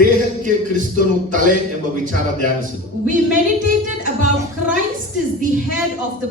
ದೇಹಕ್ಕೆ ಕ್ರಿಸ್ತನು ತಲೆ ಎಂಬ ವಿಚಾರ ಧ್ಯಾನಿಸಿದ್ರು. We meditated about Christ is the head of the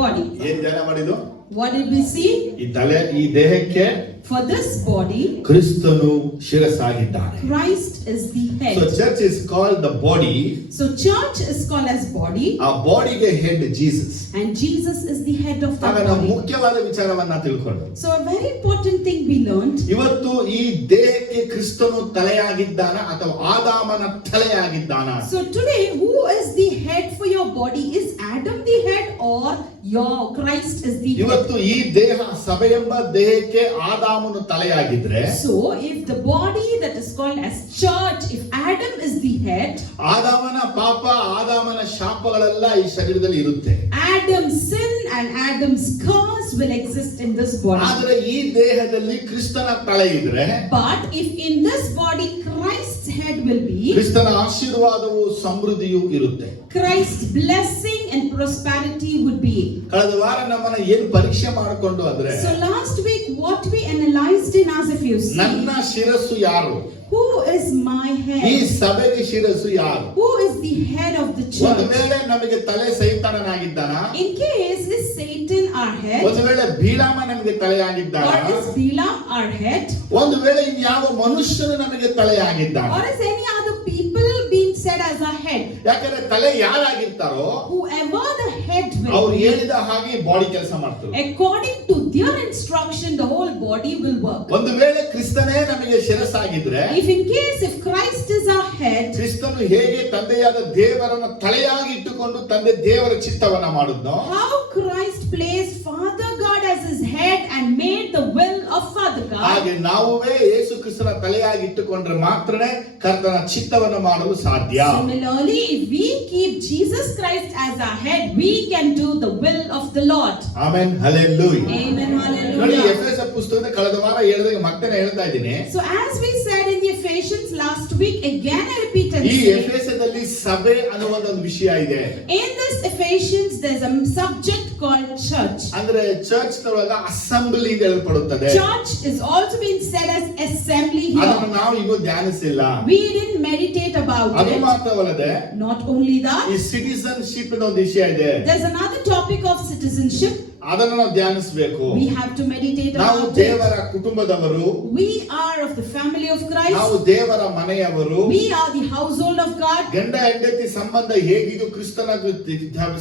body. ಏನ್ ಧ್ಯಾನ ಮಾಡಿದ್ರು? What did we see? ಈ ತಲೆ, ಈ ದೇಹಕ್ಕೆ For this body, ಕ್ರಿಸ್ತನು ಶಿರಸ್ಸಾಗಿದ್ದಾನೆ. Christ is the head. So church is called the body. So church is called as body. ಆ ಬಾಡಿಗೆ head Jesus. And Jesus is the head of the ಆಗ ನಾವು body. ಮುಖ್ಯವಾದ ವಿಚಾರವನ್ನ ತಿಳ್ಕೊಂಡ್ರು. So a very important thing we learned. ಇವತ್ತು ಈ ದೇಹಕ್ಕೆ ಕ್ರಿಸ್ತನು ತಲೆಯಾಗಿದ್ದಾನ ಅಥವಾ ಆದಾಮನ ತಲೆಯಾಗಿದ್ದಾನ? So today, who is the head for your body? Is Adam the head or your Christ is the head? ಇವತ್ತು ಈ ದೇಹ ಸಭೆ ಎಂಬ ದೇಹಕ್ಕೆ ಆದಾಮನು ತಲೆಯಾಗಿದ್ರೆ, So if the body that is called as church, if Adam is the head, ಆದಾಮನ ಪಾಪ, ಆದಾಮನ ಶಾಪಗಳೆಲ್ಲ ಈ ಶರೀರದಲ್ಲಿ ಇರುತ್ತೆ. Adam's sin and Adam's curse will exist in this body. ಆದರೆ ಈ ದೇಹದಲ್ಲಿ ಕ್ರಿಸ್ತನ ತಲೆ ಇದ್ರೆ, But if in this body Christ's head will be, ಕ್ರಿಸ್ತನ ಆಶೀರ್ವಾದವು ಸಮೃದ್ಧಿಯೂ ಇರುತ್ತೆ. Christ's blessing and prosperity would be. ಕಳೆದ ವಾರ ನಮ್ಮನ್ನ ಏನು ಪರೀಕ್ಷೆ ಮಾಡಿಕೊಂಡು ಅಂದ್ರೆ, So last week what we analyzed in us, if you see, ನನ್ನ ಶಿರಸ್ಸು ಯಾರು? who is my ಈ head? ಸಭೆಗೆ ಶಿರಸ್ಸು ಯಾರು? Who is the head of the ಒಂದು church? ವೇಳೆ ನಮಗೆ ತಲೆ ಸೈತಾನನಾಗಿದ್ದಾನ? In case is Satan our head, ಒಂದು ವೇಳೆ ಬೀಳಾಮ ನಮಗೆ ತಲೆಯಾಗಿದ್ದಾನ? or is Balaam our head, ಒಂದು ವೇಳೆ ಇನ್ಯಾವ ಮನುಷ್ಯನು ನಮಗೆ ತಲೆಯಾಗಿದ್ದಾನ? or is any other people being said as our head? ಯಾಕಂದ್ರೆ ತಲೆ ಯಾರಾಗಿರ್ತಾರೋ Whoever the head ಅವ್ರು will be, ಹೇಳಿದ ಹಾಗೆ ಬಾಡಿ ಕೆಲಸ ಮಾಡ್ತಾರೆ. according to their instruction the whole body will work. ಒಂದು ವೇಳೆ ಕ್ರಿಸ್ತನೇ ನಮಗೆ ಶಿರಸ್ಸಾಗಿದ್ರೆ, If in case if Christ is our head, ಕ್ರಿಸ್ತನು ಹೇಗೆ ತಂದೆಯಾದ ದೇವರನ್ನ ತಲೆಯಾಗಿ ಇಟ್ಟುಕೊಂಡು ತಂದೆ ದೇವರ ಚಿತ್ತವನ್ನ ಮಾಡಿದ್ನೋ, how Christ placed Father God as his head and made the will of Father God, ಹಾಗೆ ನಾವುವೇ ಯೇಸು ಕ್ರಿಸ್ತನ ತಲೆಯಾಗಿ ಇಟ್ಟುಕೊಂಡ್ರೆ ಮಾತ್ರನೇ ಕರ್ತನ ಚಿತ್ತವನ್ನು ಮಾಡಲು ಸಾಧ್ಯ. similarly if we keep Jesus Christ as our head, we can do the will of the Lord. Amen, hallelujah. Amen, ನೋಡಿ, hallelujah. ಎಫೆಸ ಪುಸ್ತಕದ ಕಳೆದ ವಾರ ಹೇಳಿದಾಗ ಮತ್ತೆ ಹೇಳ್ತಾ ಇದ್ದೀನಿ. So as we said in the Ephesians last week, again I repeat and ಈ say, ಎಫೆಸದಲ್ಲಿ ಸಭೆ ಅನ್ನುವ ಒಂದು ವಿಷಯ ಇದೆ. in this Ephesians there's a subject called church. ಅಂದ್ರೆ ಚರ್ಚ್ ನೊಳಗ ಅಸೆಂಬ್ಲಿ ಅಂತ ಹೇಳಲ್ಪಡುತ್ತದೆ. Church is also being said as assembly ಅದನ್ನು here. ನಾವು ಇನ್ನೂ ಧ್ಯಾನಿಸಿಲ್ಲ. We didn't meditate about ಅದು it. ಮಾತ್ರವಲ್ಲದೆ Not only that, ಈ ಸಿಟಿಸನ್ಶಿಪ್ ಅನ್ನೋ ಒಂದು ವಿಷಯ ಇದೆ. there's another topic of citizenship. ಅದನ್ನು ನಾವು ಧ್ಯಾನಿಸಬೇಕು. We have to meditate ನಾವು about ದೇವರ it. ಕುಟುಂಬದವರು, We are of the family of ನಾವು Christ. ದೇವರ ಮನೆಯವರು. We are the household of God. ಗಂಡ ಹೆಂಡತಿ ಸಂಬಂಧ ಹೇಗಿದು ಕ್ರಿಸ್ತನ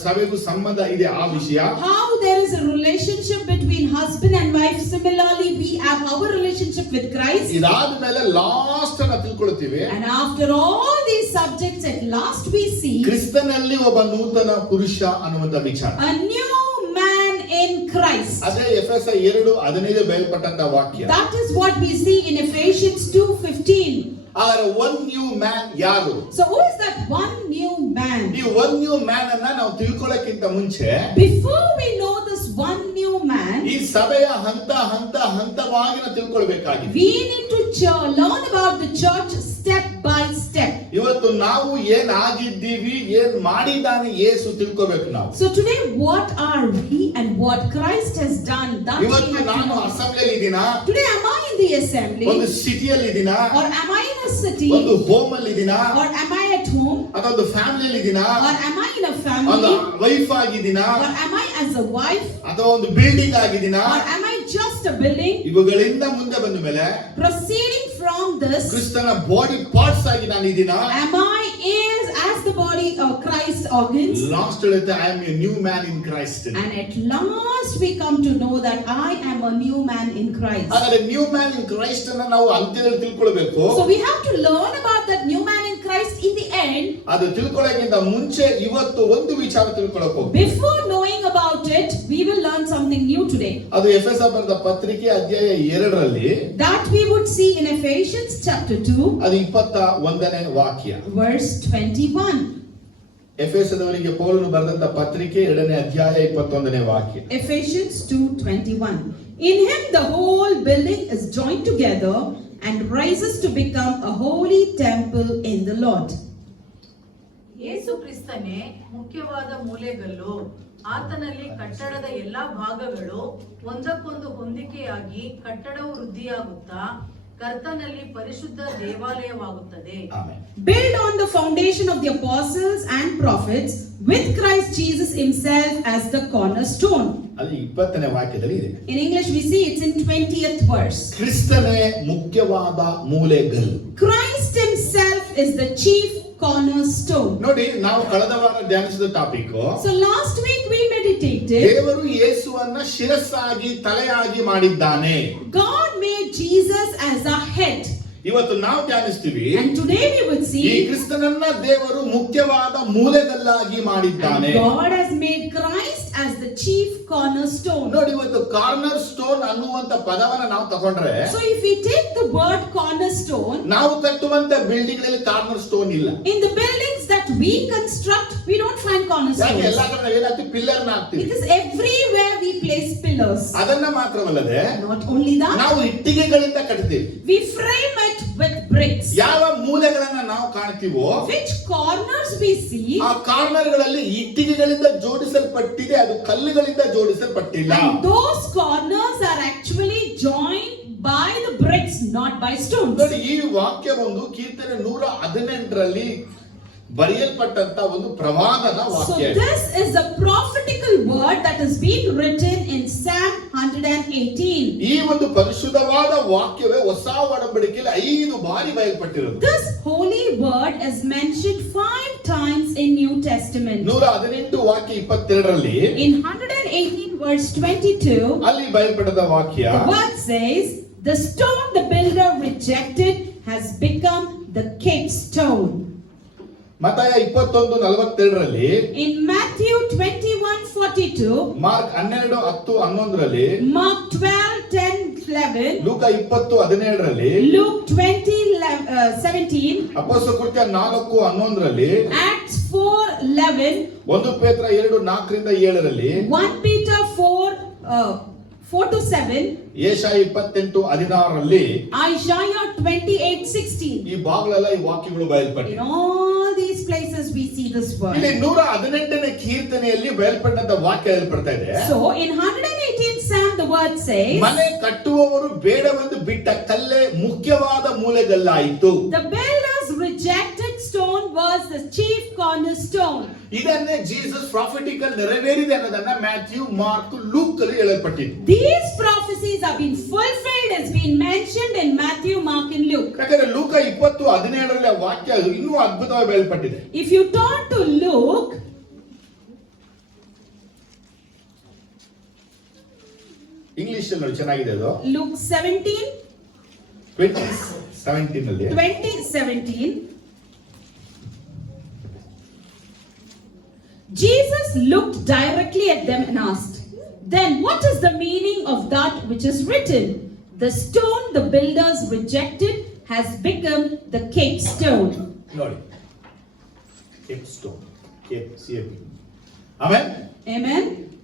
ಸಭೆಗೂ ಸಂಬಂಧ ಇದೆ ಆ ವಿಷಯ. How there is a relationship between husband and wife, similarly we have our relationship with Christ. ಇದಾದ ಮೇಲೆ ಲಾಸ್ಟ್ ಅನ್ನ ತಿಳ್ಕೊಳ್ತೀವಿ. And after all these subjects, at last we see ಕ್ರಿಸ್ತನಲ್ಲಿ ಒಬ್ಬ ನೂತನ ಪುರುಷ ಅನ್ನುವಂತ ವಿಚಾರ. a new man in Christ. ಅದೇ ಎಫೆಸ 2:15 ಬಯಲ್ಪಟ್ಟಂತ ವಾಕ್ಯ. That is what we see in Ephesians 2:15. ಆದರೆ ಒನ್ ನ್ಯೂ ಮ್ಯಾನ್ ಯಾರು? So who is that one new man? ಈ ಒನ್ ನ್ಯೂ ಮ್ಯಾನ್ ಅನ್ನ ನಾವು ತಿಳ್ಕೊಳ್ಳೋಕ್ಕಿಂತ ಮುಂಚೆ, Before we know this one new man, ಈ ಸಭೆಯ ಹಂತವಾಗಿ ನಾವು ತಿಳ್ಕೊಳ್ಬೇಕಾಗಿದೆ. we need to learn about the church step by step. ಇವತ್ತು ನಾವು ಏನಾಗಿದ್ದೀವಿ, ಏನ್ ಮಾಡಿದ್ದಾನೆ ಯೇಸು ತಿಳ್ಕೋಬೇಕು ನಾವು. So today what are we and what Christ has done, that we ಇವತ್ತು have to ನಾನು know. ಅಸೆಂಬ್ಲಿಯಲ್ಲಿ ಇದ್ದೀನಾ? Today am I in the assembly, ಒಂದು ಸಿಟಿಯಲ್ಲಿ ಇದ್ದೀನಾ? or am I in a city, ಒಂದು ಹೋಮ್ ಅಲ್ಲಿ ಇದ್ದೀನಾ? or am I at home, ಅಥವಾ ಒಂದು ಫ್ಯಾಮಿಲಿಯಲ್ಲಿ ಇದ್ದೀನಾ? or am I in a ಒಂದು family, ವೈಫ್ ಆಗಿದ್ದೀನಾ? or am I as a wife, ಅಥವಾ ಒಂದು ಬಿಲ್ಡಿಂಗ್ ಆಗಿದ್ದೀನಾ? or am I just a building? ಇವುಗಳಿಂದ ಮುಂದೆ ಬಂದ ಮೇಲೆ Proceeding from this, ಕ್ರಿಸ್ತನ ಬಾಡಿ ಪಾರ್ಟ್ಸ್ ಆಗಿ ನಾನು ಇದ್ದೀನಾ? am I is as the body of Christ organs? Last ಹೇಳುತ್ತೆ I am a new man in Christ. And at last we come to know that I am a new man in Christ. ಹಾಗಾದ್ರೆ new man in Christ ಅನ್ನ ನಾವು ಅಂತ್ಯದಲ್ಲಿ ತಿಳ್ಕೊಳ್ಬೇಕು. So we have to learn about that new man in Christ in the end. ಅದು ತಿಳ್ಕೊಳ್ಳೋಕ್ಕಿಂತ ಮುಂಚೆ ಇವತ್ತು ಒಂದು ವಿಚಾರ ತಿಳ್ಕೊಳ್ಳೋಕೆ ಹೋಗ್ತೀವಿ. Before knowing about it, we will learn something new today. ಅದು ಎಫೆಸ ಬರೆದ ಪತ್ರಿಕೆ ಅಧ್ಯಾಯ 2ರಲ್ಲಿ That we would see in Ephesians chapter 2, ಅದು 21ನೇ ವಾಕ್ಯ. verse 21. ಎಫೆಸದವರಿಗೆ ಪೌಲನು ಬರೆದಂತ ಪತ್ರಿಕೆ 2ನೇ ಅಧ್ಯಾಯ 21ನೇ ವಾಕ್ಯ. Ephesians 2:21. In him the whole building is joined together and rises to become a holy temple in the Lord. ಯೇಸು ಕ್ರಿಸ್ತನೇ ಮುಖ್ಯವಾದ ಮೂಲೆಗಲ್ಲು. ಆತನಲ್ಲಿ ಕಟ್ಟಡದ ಎಲ್ಲಾ ಭಾಗಗಳು ಒಂದಕ್ಕೊಂದು ಹೊಂದಿಕೆಯಾಗಿ ಕಟ್ಟಡವು ವೃದ್ಧಿಯಾಗುತ್ತಾ ಕರ್ತನಲ್ಲಿ ಪರಿಶುದ್ಧ ದೇವಾಲಯವಾಗುತ್ತದೆ. Amen. Build on the foundation of the apostles and prophets with Christ Jesus himself as the cornerstone. ಅಲ್ಲಿ 20ನೇ ವಾಕ್ಯದಲ್ಲಿ ಇದೆ. In English we see it's in 20th verse. ಕ್ರಿಸ್ತನೇ ಮುಖ್ಯವಾದ ಮೂಲೆಗಲ್ಲು. Christ himself is the chief cornerstone. ನೋಡಿ, ನಾವು ಕಳೆದ ವಾರ ಧ್ಯಾನಿಸಿದ topic, So last week we meditated, ದೇವರು ಯೇಸುವನ್ನ ಶಿರಸ್ಸಾಗಿ ತಲೆಯಾಗಿ ಮಾಡಿದ್ದಾನೆ. God made Jesus as a head. ಇವತ್ತು ನಾವು ಧ್ಯಾನಿಸ್ತೀವಿ, And today we would ಈ see, ಕ್ರಿಸ್ತನನ್ನ ದೇವರು ಮುಖ್ಯವಾದ ಮೂಲೆಗಲ್ಲಾಗಿ ಮಾಡಿದ್ದಾನೆ. and God has made Christ as the chief cornerstone. ನೋಡಿ, ಇವತ್ತು ಕಾರ್ನರ್ ಸ್ಟೋನ್ ಅನ್ನುವಂತ ಪದವನ್ನ ನಾವು ತಗೊಂಡ್ರೆ, So if we take the word cornerstone, ನಾವು ಕಟ್ಟುವಂತ ಬಿಲ್ಡಿಂಗ್ ಗಳಲ್ಲಿ ಕಾರ್ನರ್ ಸ್ಟೋನ್ ಇಲ್ಲ. in the buildings that we construct, we don't find ಯಾಕೆ? cornerstones. ಎಲ್ಲಾ ಕಡೆ ನಾವೇನಾಗ್ತೀವಿ, ಪಿಲ್ಲರ್ ಹಾಕ್ತೀವಿ. Because everywhere we place pillars. ಅದನ್ನ ಮಾತ್ರವಲ್ಲದೆ Not only that, ನಾವು ಇಟ್ಟಿಗೆಗಳಿಂದ ಕಟ್ತೀವಿ. we frame it with bricks. ಯಾವ ಮೂಲೆಗಳನ್ನ ನಾವು ಕಾಣ್ತೀವೋ Which corners we see, ಆ ಕಾರ್ನರ್ ಗಳಲ್ಲಿ ಇಟ್ಟಿಗೆಗಳಿಂದ ಜೋಡಿಸಲ್ಪಟ್ಟಿದೆ, ಅದು ಕಲ್ಲುಗಳಿಂದ ಜೋಡಿಸಲ್ಪಟ್ಟಿಲ್ಲ. and those corners are actually joined by the bricks, not by stones. ನೋಡಿ, ಈ ವಾಕ್ಯ ಒಂದು ಕೀರ್ತನೆ 118ರಲ್ಲಿ ಬರೆಯಲ್ಪಟ್ಟಂತ ಒಂದು ಪ್ರವಾದನ So ವಾಕ್ಯ. this is a prophetical word that has been written in Psalm 118. ಈ ಒಂದು ಪರಿಶುದ್ಧವಾದ ವಾಕ್ಯವೇ ಹೊಸ ಒಡಂಬಡಿಕೆಯಲ್ಲಿ 5 ಬಾರಿ ಬಯಲ್ಪಟ್ಟಿರೋದು. This holy word is mentioned 5 times in New Testament. 118 ವಾಕ್ಯ 22ರಲ್ಲಿ In 118 verse 22, ಅಲ್ಲಿ ಬಯಲ್ಪಟ್ಟದ ವಾಕ್ಯ, the word says, "The stone the builder rejected has become the capstone." ಮತ್ತಾಯ 21:42ರಲ್ಲಿ, In Matthew 21:42, ಮಾರ್ಕ್ 12:10-11ರಲ್ಲಿ, Mark 12:10-11, ಲೂಕ 20:17ರಲ್ಲಿ, Luke 20:17, ಅಪೊಸ್ತಲ ಕೃತ್ಯ 4:11ರಲ್ಲಿ, Acts 4:11, 1 ಪೇತ್ರ 2:4-7ರಲ್ಲಿ, 1 Peter 4:4-7, ಯೆಶಾಯ 28:16ರಲ್ಲಿ, Isaiah 28:16. ಈ ಭಾಗಗಳೆಲ್ಲ ಈ ವಾಕ್ಯಗಳು In ಬಯಲ್ಪಟ್ಟಿವೆ. all these places we see this ಇಲ್ಲಿ word. 118ನೇ ಕೀರ್ತನೆಯಲ್ಲಿ ಬಯಲ್ಪಟ್ಟಂತ ವಾಕ್ಯ ಹೇಳ್ಪಡ್ತಾ ಇದೆ, So in 118th Psalm the word says, ಮನೆ ಕಟ್ಟುವವರು ಬೇಡವೆಂದು ಬಿಟ್ಟ ಕಲ್ಲೇ ಮುಖ್ಯವಾದ ಮೂಲೆಗಲ್ಲಾಯಿತು. the builders rejected stone was the chief cornerstone. ಇದನ್ನೇ ಜೀಸಸ್ ಪ್ರಾಫಿಟಿಕಲ್ ನೆರವೇರಿದೆ ಅನ್ನೋದನ್ನ ಮ್ಯಾಥ್ಯೂ, ಮಾರ್ಕ್, ಲೂಕ್ ಅಲ್ಲಿ ಹೇಳಲ್ಪಟ್ಟಿದೆ. These prophecies have been fulfilled as been mentioned in Matthew, Mark and Luke. ಯಾಕಂದ್ರೆ ಲೂಕ 20:17ರಲ್ಲಿ ಆ ವಾಕ್ಯ ಇನ್ನೂ ಅದ್ಭುತವಾಗಿ ಬಯಲ್ಪಟ್ಟಿದೆ. If you turn to Luke, English ಅಲ್ಲಿ ನೋಡಿ, ಚೆನ್ನಾಗಿದೆ ಅದು. Luke 17, 20:17 ಅಲ್ಲಿ 20:17, Jesus looked directly at them and asked, "Then what is the meaning of that which is written? The stone the builders rejected has become the capstone." ನೋಡಿ, Cape stone, Cape CAP. ಆಮೇಲೆ Amen.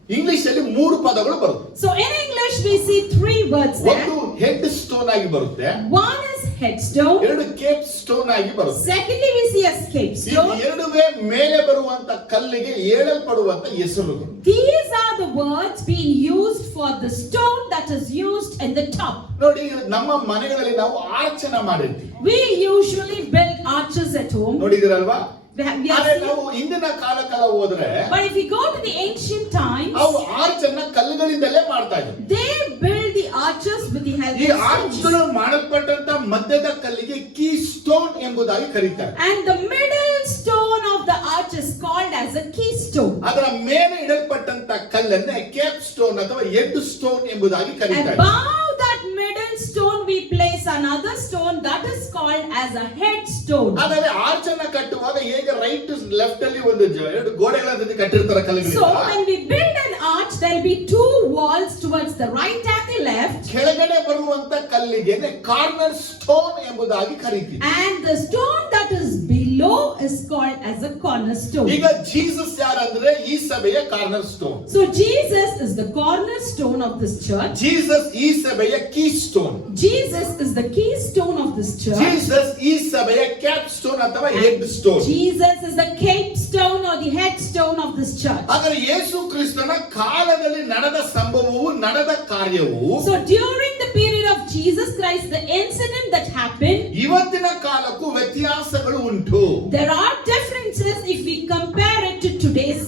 English ಅಲ್ಲಿ 3 ಪದಗಳು ಬರುತ್ತೆ. So in English we see 3 words ಒಂದು there. Head stone ಆಗಿ ಬರುತ್ತೆ, One is headstone. 2 Cape stone ಆಗಿ ಬರುತ್ತೆ. Secondly we see a ಈ capstone. ಎರಡುವೇ ಮೇಲೆ ಬರುವಂತ ಕಲ್ಲಿಗೆ ಹೇಳಲ್ಪಡುವಂತ ಹೆಸರುಗಳು. These are the words being used for the stone that is used in the top. ನೋಡಿ, ನಮ್ಮ ಮನೆಗಳಲ್ಲಿ ನಾವು ಆರ್ಚನ ಮಾಡಿರ್ತೀವಿ, We usually build arches at home. ನೋಡಿದಿರಲ್ವಾ? We have ಆದ್ರೆ seen- ನಾವು ಹಿಂದಿನ ಕಾಲಕ್ಕೆಲ್ಲ ಹೋದ್ರೆ But if we go to the ancient times, ಅವು ಆರ್ಚನ್ನ ಕಲ್ಲುಗಳಿಂದಲೇ ಮಾಡ್ತಾ ಇದ್ರು. they build the arches with the help ಈ of stones. ಆರ್ಚ್ಗಳು ಮಾಡಲ್ಪಟ್ಟಂತ ಮಧ್ಯದ ಕಲ್ಲಿಗೆ ಕೀ ಸ್ಟೋನ್ ಎಂಬುದಾಗಿ ಕರೀತಾರೆ. And the middle stone of the arch is called as a keystone. ಅದರ ಮೇಲೆ ಇಡಲ್ಪಟ್ಟಂತ ಕಲ್ಲನ್ನೇ ಕೇಪ್ ಸ್ಟೋನ್ ಅಥವಾ ಹೆಡ್ ಸ್ಟೋನ್ ಎಂಬುದಾಗಿ ಕರೀತಾರೆ. Above that middle stone we place another stone that is called as a headstone. ಆಮೇಲೆ ಆರ್ಚನ್ನ ಕಟ್ಟುವಾಗ ಹೇಗೆ ರೈಟ್ ಲೆಫ್ಟ್ ಅಲ್ಲಿ ಒಂದು 2 ಗೋಡೆಗಳ ಜೊತೆ ಕಟ್ಟಿರ್ತಾರೆ So ಕಲ್ಲುಗಳಿಂದ, when we build an arch, there will be 2 walls towards the right and the left, ಕೆಳಗಡೆ ಬರುವಂತ ಕಲ್ಲಿಗೆ ಕಾರ್ನರ್ ಸ್ಟೋನ್ ಎಂಬುದಾಗಿ ಕರೀತೀವಿ. and the stone that is below is called as a cornerstone. ಈಗ ಜೀಸಸ್ ಯಾರಂದ್ರೆ ಈ ಸಭೆಯ corner stone. So Jesus is the cornerstone of this church. Jesus ಈ ಸಭೆಯ key stone. Jesus is the keystone of this church. Jesus ಈ ಸಭೆಯ cap stone ಅಥವಾ head stone. Jesus is the capstone or the headstone of this church. ಆದರೆ ಯೇಸು ಕ್ರಿಸ್ತನ ಕಾಲದಲ್ಲಿ ನಡೆದ ಸಂಭವವು, ನಡೆದ ಕಾರ್ಯವು So during the period of Jesus Christ, the incident that happened, ಇವತ್ತಿನ ಕಾಲಕ್ಕೂ ವ್ಯತ್ಯಾಸಗಳು ಉಂಟು. there are differences if we compare it to today's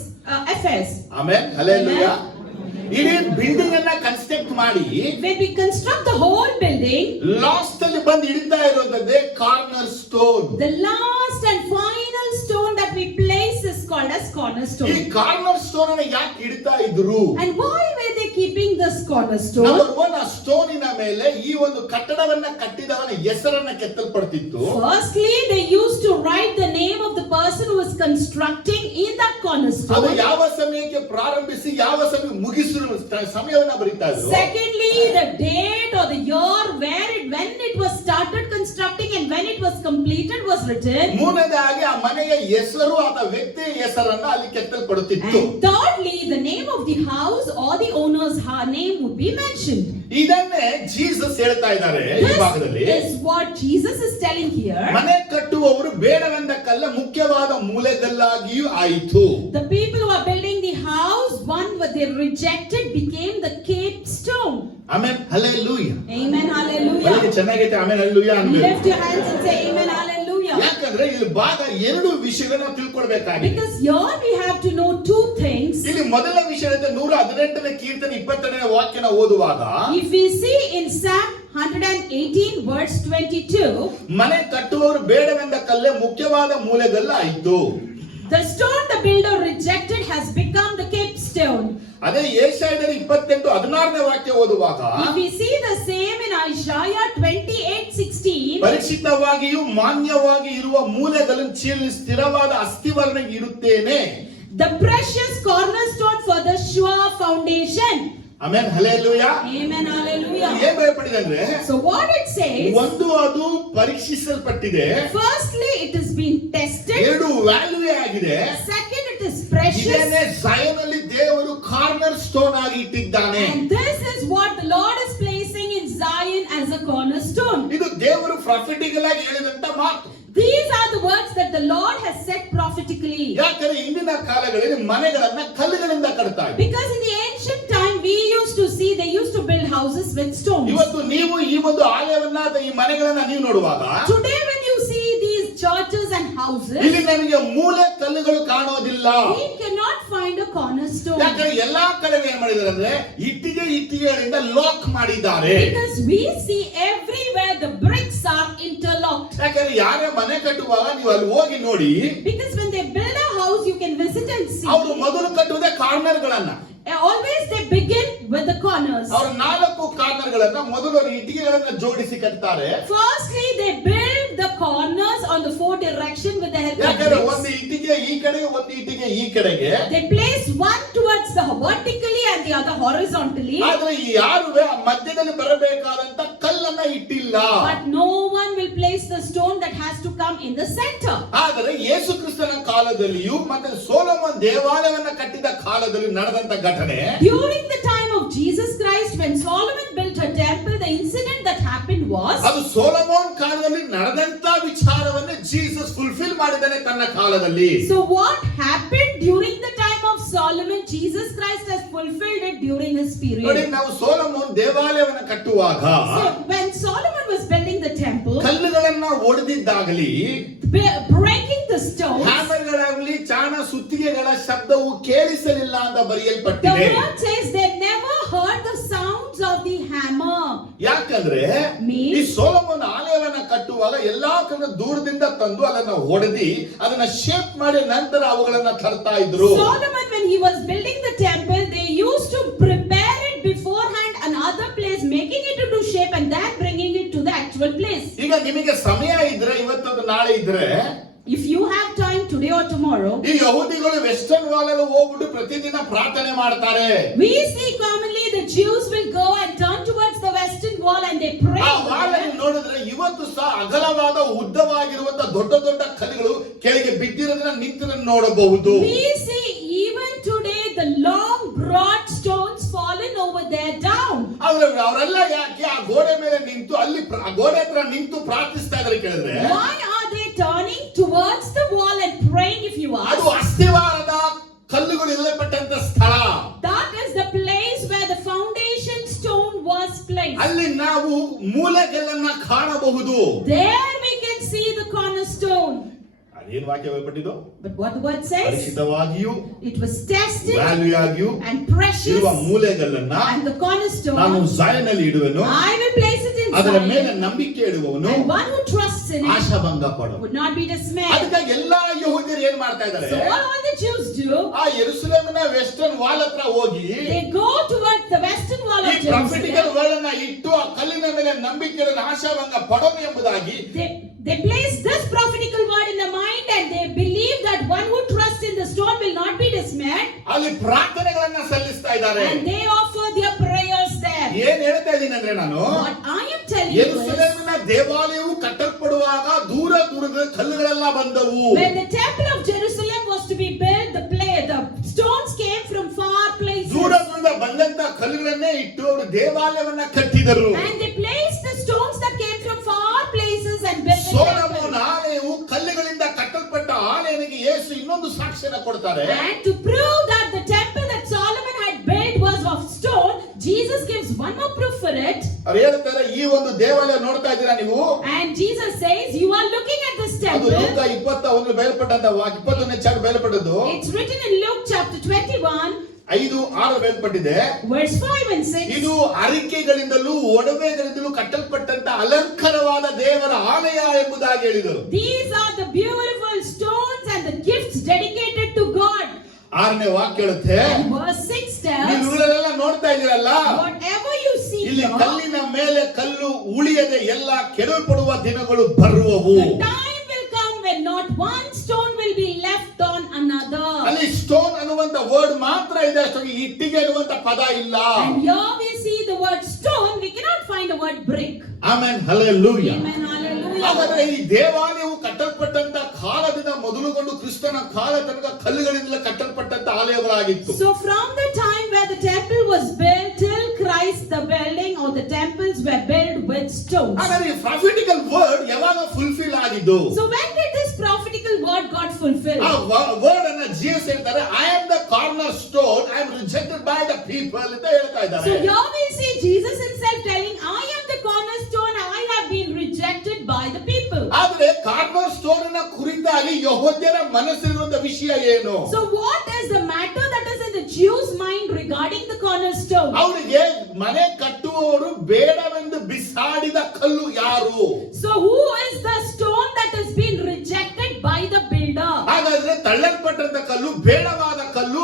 affairs. Amen, hallelujah. ಇಡೀ ಬಿಲ್ಡಿಂಗ್ ಅನ್ನ ಕನ್ಸ್ಟ್ರಕ್ಟ್ ಮಾಡಿ When we construct the whole building, last ಅಲ್ಲಿ ಬಂದು ಹಿಡಿತಾ ಇರೋದೇ corner stone. the last and final stone that we place is called as ಈ cornerstone. Corner stone ಅನ್ನ ಯಾಕೆ ಹಿಡಿತಾ ಇದ್ರು? And why were they keeping this cornerstone? Number 1, ಆ ಸ್ಟೋನಿನ ಮೇಲೆ ಈ ಒಂದು ಕಟ್ಟಡವನ್ನ ಕಟ್ಟಿದವನ ಹೆಸರನ್ನ ಕೆತ್ತಲ್ಪಡ್ತಿತ್ತು. Firstly, they used to write the name of the person who was constructing in that ಅದು cornerstone. ಯಾವ ಸಮಯಕ್ಕೆ ಪ್ರಾರಂಭಿಸಿ ಯಾವ ಸಮಯ ಮುಗಿಸಿರುವ ಸಮಯವನ್ನ ಬರೀತಾ ಇದ್ರು. Secondly, the date or the year when it was started constructing and when it was completed was written. ಮೂರನೇದಾಗಿ ಆ ಮನೆಯ ಹೆಸರು ಅಥವಾ ವ್ಯಕ್ತಿಯ ಹೆಸರನ್ನ ಅಲ್ಲಿ ಕೆತ್ತಲ್ಪಡುತ್ತಿತ್ತು. And thirdly, the name of the house or the owner's name would be mentioned. ಇದನ್ನೇ ಜೀಸಸ್ ಹೇಳ್ತಾ ಇದ್ದಾರೆ ಈ ಭಾಗದಲ್ಲಿ. This is what Jesus is telling here. ಮನೆ ಕಟ್ಟುವವರು ಬೇಡವೆಂದ ಕಲ್ಲ ಮುಖ್ಯವಾದ ಮೂಲೆಗಲ್ಲಾಗಿಯೂ ಆಯಿತು. The people who are building the house, one what they rejected became the capstone. Amen, hallelujah. Amen, hallelujah. ಬೆಳಗ್ಗೆ ಚೆನ್ನಾಗೈತೆ, ಆಮೆನ್, ಹಲ್ಲೆಲೂಯಾ ಅನ್ಬೇಕು. Lift your hands and say amen, hallelujah. ಯಾಕಂದ್ರೆ ಇಲ್ಲಿ ಭಾಗ ಎರಡು ವಿಷಯಗಳನ್ನ ತಿಳ್ಕೊಳ್ಬೇಕಾಗಿದೆ. Because here we have to know two things. ಇಲ್ಲಿ ಮೊದಲ ವಿಷಯ 118ನೇ ಕೀರ್ತನೆ 22ನೇ ವಾಕ್ಯನ ಓದುವಾಗ, If we see in Psalm 118 verse 22, ಮನೆ ಕಟ್ಟುವವರು ಬೇಡವೆಂದ ಕಲ್ಲೇ ಮುಖ್ಯವಾದ ಮೂಲೆಗಲ್ಲ ಆಯಿತು. the stone the builder rejected has become the capstone. ಅದೇ ಯೆಶಾಯದಲ್ಲಿ 28:16ನೇ ವಾಕ್ಯ ಓದುವಾಗ, If we see the same in Isaiah 28:16, ಪರಿಶುದ್ಧವಾಗಿಯೂ ಮಾನ್ಯವಾಗಿ ಇರುವ ಮೂಲೆಗಳನ್ನು ಚೀಲಿ ಸ್ಥಿರವಾದ ಅಸ್ಥಿವರ್ಣ ಇರುತ್ತೇನೆ. the precious cornerstone for the sure foundation. Amen, hallelujah. Amen, hallelujah. ಏನ್ ಭಯಪಡಿದೆ ಅಂದ್ರೆ, So what it says, ಒಂದು ಅದು ಪರೀಕ್ಷಿಸಲ್ಪಟ್ಟಿದೆ, firstly it has been tested, ಎರಡು ವ್ಯಾಲ್ಯೂ ಆಗಿದೆ. second it is precious, ಇದನ್ನೇ ಝಯನ್ ಅಲ್ಲಿ ದೇವರು ಕಾರ್ನರ್ ಸ್ಟೋನ್ ಆಗಿ ಇಟ್ಟಿದ್ದಾನೆ. and this is what the Lord is placing in Zion as a cornerstone. ಇದು ದೇವರು ಪ್ರಾಫಿಟಿಕಲ್ ಆಗಿ ಹೇಳಿದಂತ ಮಾತು. These are the words that the Lord has said prophetically. ಯಾಕಂದ್ರೆ ಇಂದಿನ ಕಾಲಗಳಲ್ಲಿ ಮನೆಗಳನ್ನ ಕಲ್ಲುಗಳಿಂದ ಕಟ್ತಾ ಇದ್ದಾರೆ. Because in the ancient time we used to see they used to build houses with stones. ಇವತ್ತು ನೀವು ಈ ಒಂದು ಆಲಯವನ್ನ ಅಥವಾ ಈ ಮನೆಗಳನ್ನ ನೀವು ನೋಡುವಾಗ Today when you see these churches and houses, ಇಲ್ಲಿ ನಮಗೆ ಮೂಲೆ ಕಲ್ಲುಗಳು ಕಾಣೋದಿಲ್ಲ. we cannot find a cornerstone. ಯಾಕಂದ್ರೆ ಎಲ್ಲಾ ಕಡೆ ಏನ್ ಮಾಡಿದ್ದಾರೆ ಅಂದ್ರೆ ಇಟ್ಟಿಗೆಗಳಿಂದ ಲಾಕ್ ಮಾಡಿದ್ದಾರೆ. Because we see everywhere the bricks are interlocked. ಯಾಕಂದ್ರೆ ಯಾರೇ ಮನೆ ಕಟ್ಟುವಾಗ ನೀವು ಅಲ್ಲಿ ಹೋಗಿ ನೋಡಿ, Because when they build a house you can visit and see. ಅವರು ಮೊದಲು ಕಟ್ಟುವುದೇ ಕಾರ್ನರ್ ಗಳನ್ನ. Always they begin with the corners. ಅವರು 4 ಕಾರ್ನರ್ ಗಳನ್ನ ಮೊದಲು ಇಟ್ಟಿಗೆಗಳನ್ನ ಜೋಡಿಸಿ ಕಟ್ತಾರೆ. Firstly they build the corners on the 4 direction with the help of ಯಾಕಂದ್ರೆ bricks. ಒಂದು ಇಟ್ಟಿಗೆ ಈ ಕಡೆಗೆ ಒಂದು ಇಟ್ಟಿಗೆ ಈ ಕಡೆಗೆ. They place one towards the vertically and the other horizontally. ಆದ್ರೆ ಯಾರುವೆ ಆ ಮಧ್ಯದಲ್ಲಿ ಬರಬೇಕಾದಂತ ಕಲ್ಲನ್ನ ಇಟ್ಟಿಲ್ಲ. But no one will place the stone that has to come in the center. ಆದರೆ ಯೇಸು ಕ್ರಿಸ್ತನ ಕಾಲದಲ್ಲಿಯೂ ಮತ್ತೆ ಸೊಲೊಮೋನ್ ದೇವಾಲಯವನ್ನ ಕಟ್ಟಿದ ಕಾಲದಲ್ಲಿ ನಡೆದಂತ ಘಟನೆ, During the time of Jesus Christ when Solomon built a temple, the incident that happened was, ಅದು ಸೊಲೊಮೋನ್ ಕಾಲದಲ್ಲಿ ನಡೆದಂತ ವಿಚಾರವನ್ನ ಜೀಸಸ್ ಫುಲ್ಫಿಲ್ ಮಾಡಿದ್ದಾನೆ ತನ್ನ ಕಾಲದಲ್ಲಿ. so what happened during the time of Solomon, Jesus Christ has fulfilled it during his ನೋಡಿ, period. ನಾವು ಸೊಲೊಮೋನ್ ದೇವಾಲಯವನ್ನ ಕಟ್ಟುವಾಗ So when Solomon was building the temple, ಕಲ್ಲುಗಳನ್ನ ಒಡೆದಿದ್ದಾಗಲಿ, breaking the stones, ಹ್ಯಾಮರ್ಗಳಾಗಲಿ ಚಾಣ ಸುತ್ತಿಗೆಗಳ ಶಬ್ದವು ಕೇಳಿಸಲಿಲ್ಲ ಅಂತ the ಬರೆಯಲ್ಪಟ್ಟಿದೆ. word says they never heard the sounds of the hammer. ಯಾಕಂದ್ರೆ ಈ ಸೊಲೊಮೋನ್ ಆಲಯವನ್ನ ಕಟ್ಟುವಾಗ ಎಲ್ಲಾ ಕಡೆ ದೂರದಿಂದ ತಂದು ಅದನ್ನ ಹೊಡೆದಿ ಅದನ್ನ ಶೇಪ್ ಮಾಡಿ ನಂತರ ಅವುಗಳನ್ನ ತರ್ತಾ ಇದ್ರು. Solomon when he was building the temple, they used to prepare it beforehand another place, making it into shape and then bringing it to the actual place. ಈಗ ನಿಮಗೆ ಸಮಯ ಇದ್ರೆ ಇವತ್ತು ನಾಳೆ ಇದ್ರೆ, If you have time today or tomorrow, ಈ ಯಹೂದಿಗಳು western wall ಅಲ್ಲಿ ಹೋಗ್ಬಿಟ್ಟು ಪ್ರತಿದಿನ ಪ್ರಾರ್ಥನೆ ಮಾಡ್ತಾರೆ. we see commonly the Jews will go and turn towards the western wall and they pray. ಆ ವಾಲ್ ಅನ್ನು ನೋಡಿದ್ರೆ ಇವತ್ತು ಸಹ ಅಗಲವಾದ ಉದ್ದವಾಗಿರುವಂತ ದೊಡ್ಡ ದೊಡ್ಡ ಕಲ್ಲುಗಳು ಕೆಳಗೆ ಬಿದ್ದಿರೋದನ್ನ ನಿಂತನ್ನು ನೋಡಬಹುದು. We see even today the long broad stones fallen over there down. ಅವರೆಲ್ಲ ಯಾಕೆ ಆ ಗೋಡೆ ಮೇಲೆ ನಿಂತು ಅಲ್ಲಿ ಆ ಗೋಡೆ ಹತ್ರ ನಿಂತು ಪ್ರಾರ್ಥಿಸ್ತಾ ಇದ್ದಾರೆ ಕೇಳಿದ್ರೆ, Why are they turning towards the wall and praying, if you ಅದು ask? ಅಸ್ಥಿವಾರದ ಕಲ್ಲುಗಳು ಇಲ್ಲಪಟ್ಟಂತ ಸ್ಥಳ. That is the place where the foundation stone was placed. ಅಲ್ಲಿ ನಾವು ಮೂಲೆಗಲ್ಲನ್ನ ಕಾಣಬಹುದು. There we can see the cornerstone. ಅದೇನು ವಾಕ್ಯ ಬರೆಯಲ್ಪಟ್ಟಿದ್ದು? But what the word says? ಪರಿಶುದ್ಧವಾಗಿಯೂ It was tested ವ್ಯಾಲ್ಯೂ ಆಗಿಯೂ and precious, ಇರುವ ಮೂಲೆಗಲ್ಲನ್ನ and the cornerstone ನಾನು ಝಾಯನಲ್ಲಿ ಇಡುವೆನು, I will place it in ಅದರ ಮೇಲೆ Zion, ನಂಬಿಕೆ ಇಡುವವನು and one who trusts in it ಆಶಾಭಂಗ ಪಡುವ. would not be dismayed. ಅದಕ್ಕಾಗಿ ಎಲ್ಲಾ ಯಹೂದ್ಯರು ಏನ್ ಮಾಡ್ತಾ ಇದ್ದಾರೆ? So what all the Jews do, ಆ ಯೆರೂಸಲೇಮಿನ ವೆಸ್ಟರ್ನ್ ವಾಲ್ ಹತ್ರ ಹೋಗಿ they go towards the western wall ಈ of ಪ್ರಾಫಿಟಿಕಲ್ Jerusalem. ವರ್ಡ್ ಅನ್ನ ಇಟ್ಟು ಆ ಕಲ್ಲಿನ ಮೇಲೆ ನಂಬಿಕೆ ಆಶಾಭಂಗ ಪಡೋನು ಎಂಬುದಾಗಿ They place this prophetical word in their mind, and they believe that one who trusts in the stone will not be dismayed, ಅಲ್ಲಿ ಪ್ರಾರ್ಥನೆಗಳನ್ನ ಸಲ್ಲಿಸ್ತಾ ಇದ್ದಾರೆ. and they offer their prayers there. ಏನ್ ಹೇಳ್ತಾ ಇದ್ದೀನಿ ಅಂದ್ರೆ ನಾನು, What I am telling you is, ಯೆರೂಸಲೇಮಿನ ದೇವಾಲಯವು ಕಟ್ಟಲ್ಪಡುವಾಗ ದೂರ ದೂರದ ಕಲ್ಲುಗಳೆಲ್ಲ ಬಂದವು. when the temple of Jerusalem was to be built, the stones came from far places, ದೂರ ದೂರದ ಬಂದಂತ ಕಲ್ಲುಗಳನ್ನೇ ಇಟ್ಟು ಅವರು ದೇವಾಲಯವನ್ನ ಕಟ್ಟಿದರು. and they placed the stones that came from far places and built the ಸೊಲೊಮೋನ temple. ಆಲಯವು ಕಲ್ಲುಗಳಿಂದ ಕಟ್ಟಲ್ಪಟ್ಟ ಆಲಯನಿಗೆ ಯೇಸು ಇನ್ನೊಂದು ಸಾಕ್ಷ್ಯನ ಕೊಡ್ತಾರೆ. And to prove that the temple that Solomon had built was of stone, Jesus gives one more proof for it. ಅವ್ರು ಹೇಳ್ತಾರೆ, ಈ ಒಂದು ದೇವಾಲಯ ನೋಡ್ತಾ ಇದ್ದೀರಾ ನೀವು, And Jesus says, you are looking at this ಅದು temple. ಲೂಕ 21 ಬಯಲ್ಪಟ್ಟಂತ 21ನೇ ಚಾಪ್ಟರ್ ಬಯಲ್ಪಟ್ಟದ್ದು. It's written in Luke chapter 21, 5:6 ಬಯಲ್ಪಟ್ಟಿದೆ. verse 5 and 6. ಇದು ಅರಿಕೆಗಳಿಂದಲೂ ಒಡವೆಗಳಿಂದಲೂ ಕಟ್ಟಲ್ಪಟ್ಟಂತ ಅಲಂಕಾರವಾದ ದೇವರ ಆಲಯ ಎಂಬುದಾಗಿ ಹೇಳಿದರು. These are the beautiful stones and the gifts dedicated to God. 6ನೇ ವಾಕ್ಯ ಹೇಳುತ್ತೆ, And verse 6 ನೀವು tells, ಇವುಗಳೆಲ್ಲ ನೋಡ್ತಾ ಇದ್ದೀರಲ್ಲ, whatever you see ಇಲ್ಲಿ here, ಕಲ್ಲಿನ ಮೇಲೆ ಕಲ್ಲು ಉಳಿಯದೆ ಎಲ್ಲ ಕೆಡಲ್ಪಡುವ ದಿನಗಳು ಬರುವವು. the time will come when not one stone will be left on another. ಅಲ್ಲಿ ಸ್ಟೋನ್ ಅನ್ನುವಂತ ವರ್ಡ್ ಮಾತ್ರ ಇದೆ, ಅಷ್ಟೊಂದು ಇಟ್ಟಿಗೆ ಅನ್ನುವಂತ ಪದ ಇಲ್ಲ. And here we see the word stone, we cannot find the word brick. Amen, hallelujah. Amen, hallelujah. ಹಾಗಾದ್ರೆ ಈ ದೇವಾಲಯವು ಕಟ್ಟಲ್ಪಟ್ಟಂತ ಕಾಲದಿಂದ ಮೊದಲುಗೊಂಡು ಕ್ರಿಸ್ತನ ಕಾಲ ತನಕ ಕಲ್ಲುಗಳಿಂದ ಕಟ್ಟಲ್ಪಟ್ಟಂತ ಆಲಯಗಳಾಗಿತ್ತು. So from the time where the temple was built till Christ, the building or the temples were built with stones. ಹಾಗಾದ್ರೆ ಈ ಪ್ರಾಫಿಟಿಕಲ್ ವರ್ಡ್ ಯಾವಾಗ ಫುಲ್ಫಿಲ್ ಆಗಿದ್ದು? So when did this prophetical word got fulfilled? ಆ ವರ್ಡ್ ಅನ್ನ ಜೀಸಸ್ ಹೇಳ್ತಾರೆ, I am the corner stone, I am rejected by the people ಅಂತ ಹೇಳ್ತಾ ಇದ್ದಾರೆ. So here we see Jesus himself telling, I am the cornerstone, I have been rejected by the people. ಆದ್ರೆ corner stone ನ ಕುರಿತಾಗಿ ಯೆಹೂದ್ಯರ ಮನಸ್ಸಿರುವಂತ ವಿಷಯ ಏನು? So what is the matter that is in the Jews' mind regarding the cornerstone? ಅವರಿಗೆ ಮನೆ ಕಟ್ಟುವವರು ಬೇಡವೆಂದು ಬಿಸಾಡಿದ ಕಲ್ಲು ಯಾರು? So who is the stone that has been rejected by the builder? ಹಾಗಾದ್ರೆ ತಳ್ಳಲ್ಪಟ್ಟಂತ ಕಲ್ಲು, ಬೇಡವಾದ ಕಲ್ಲು,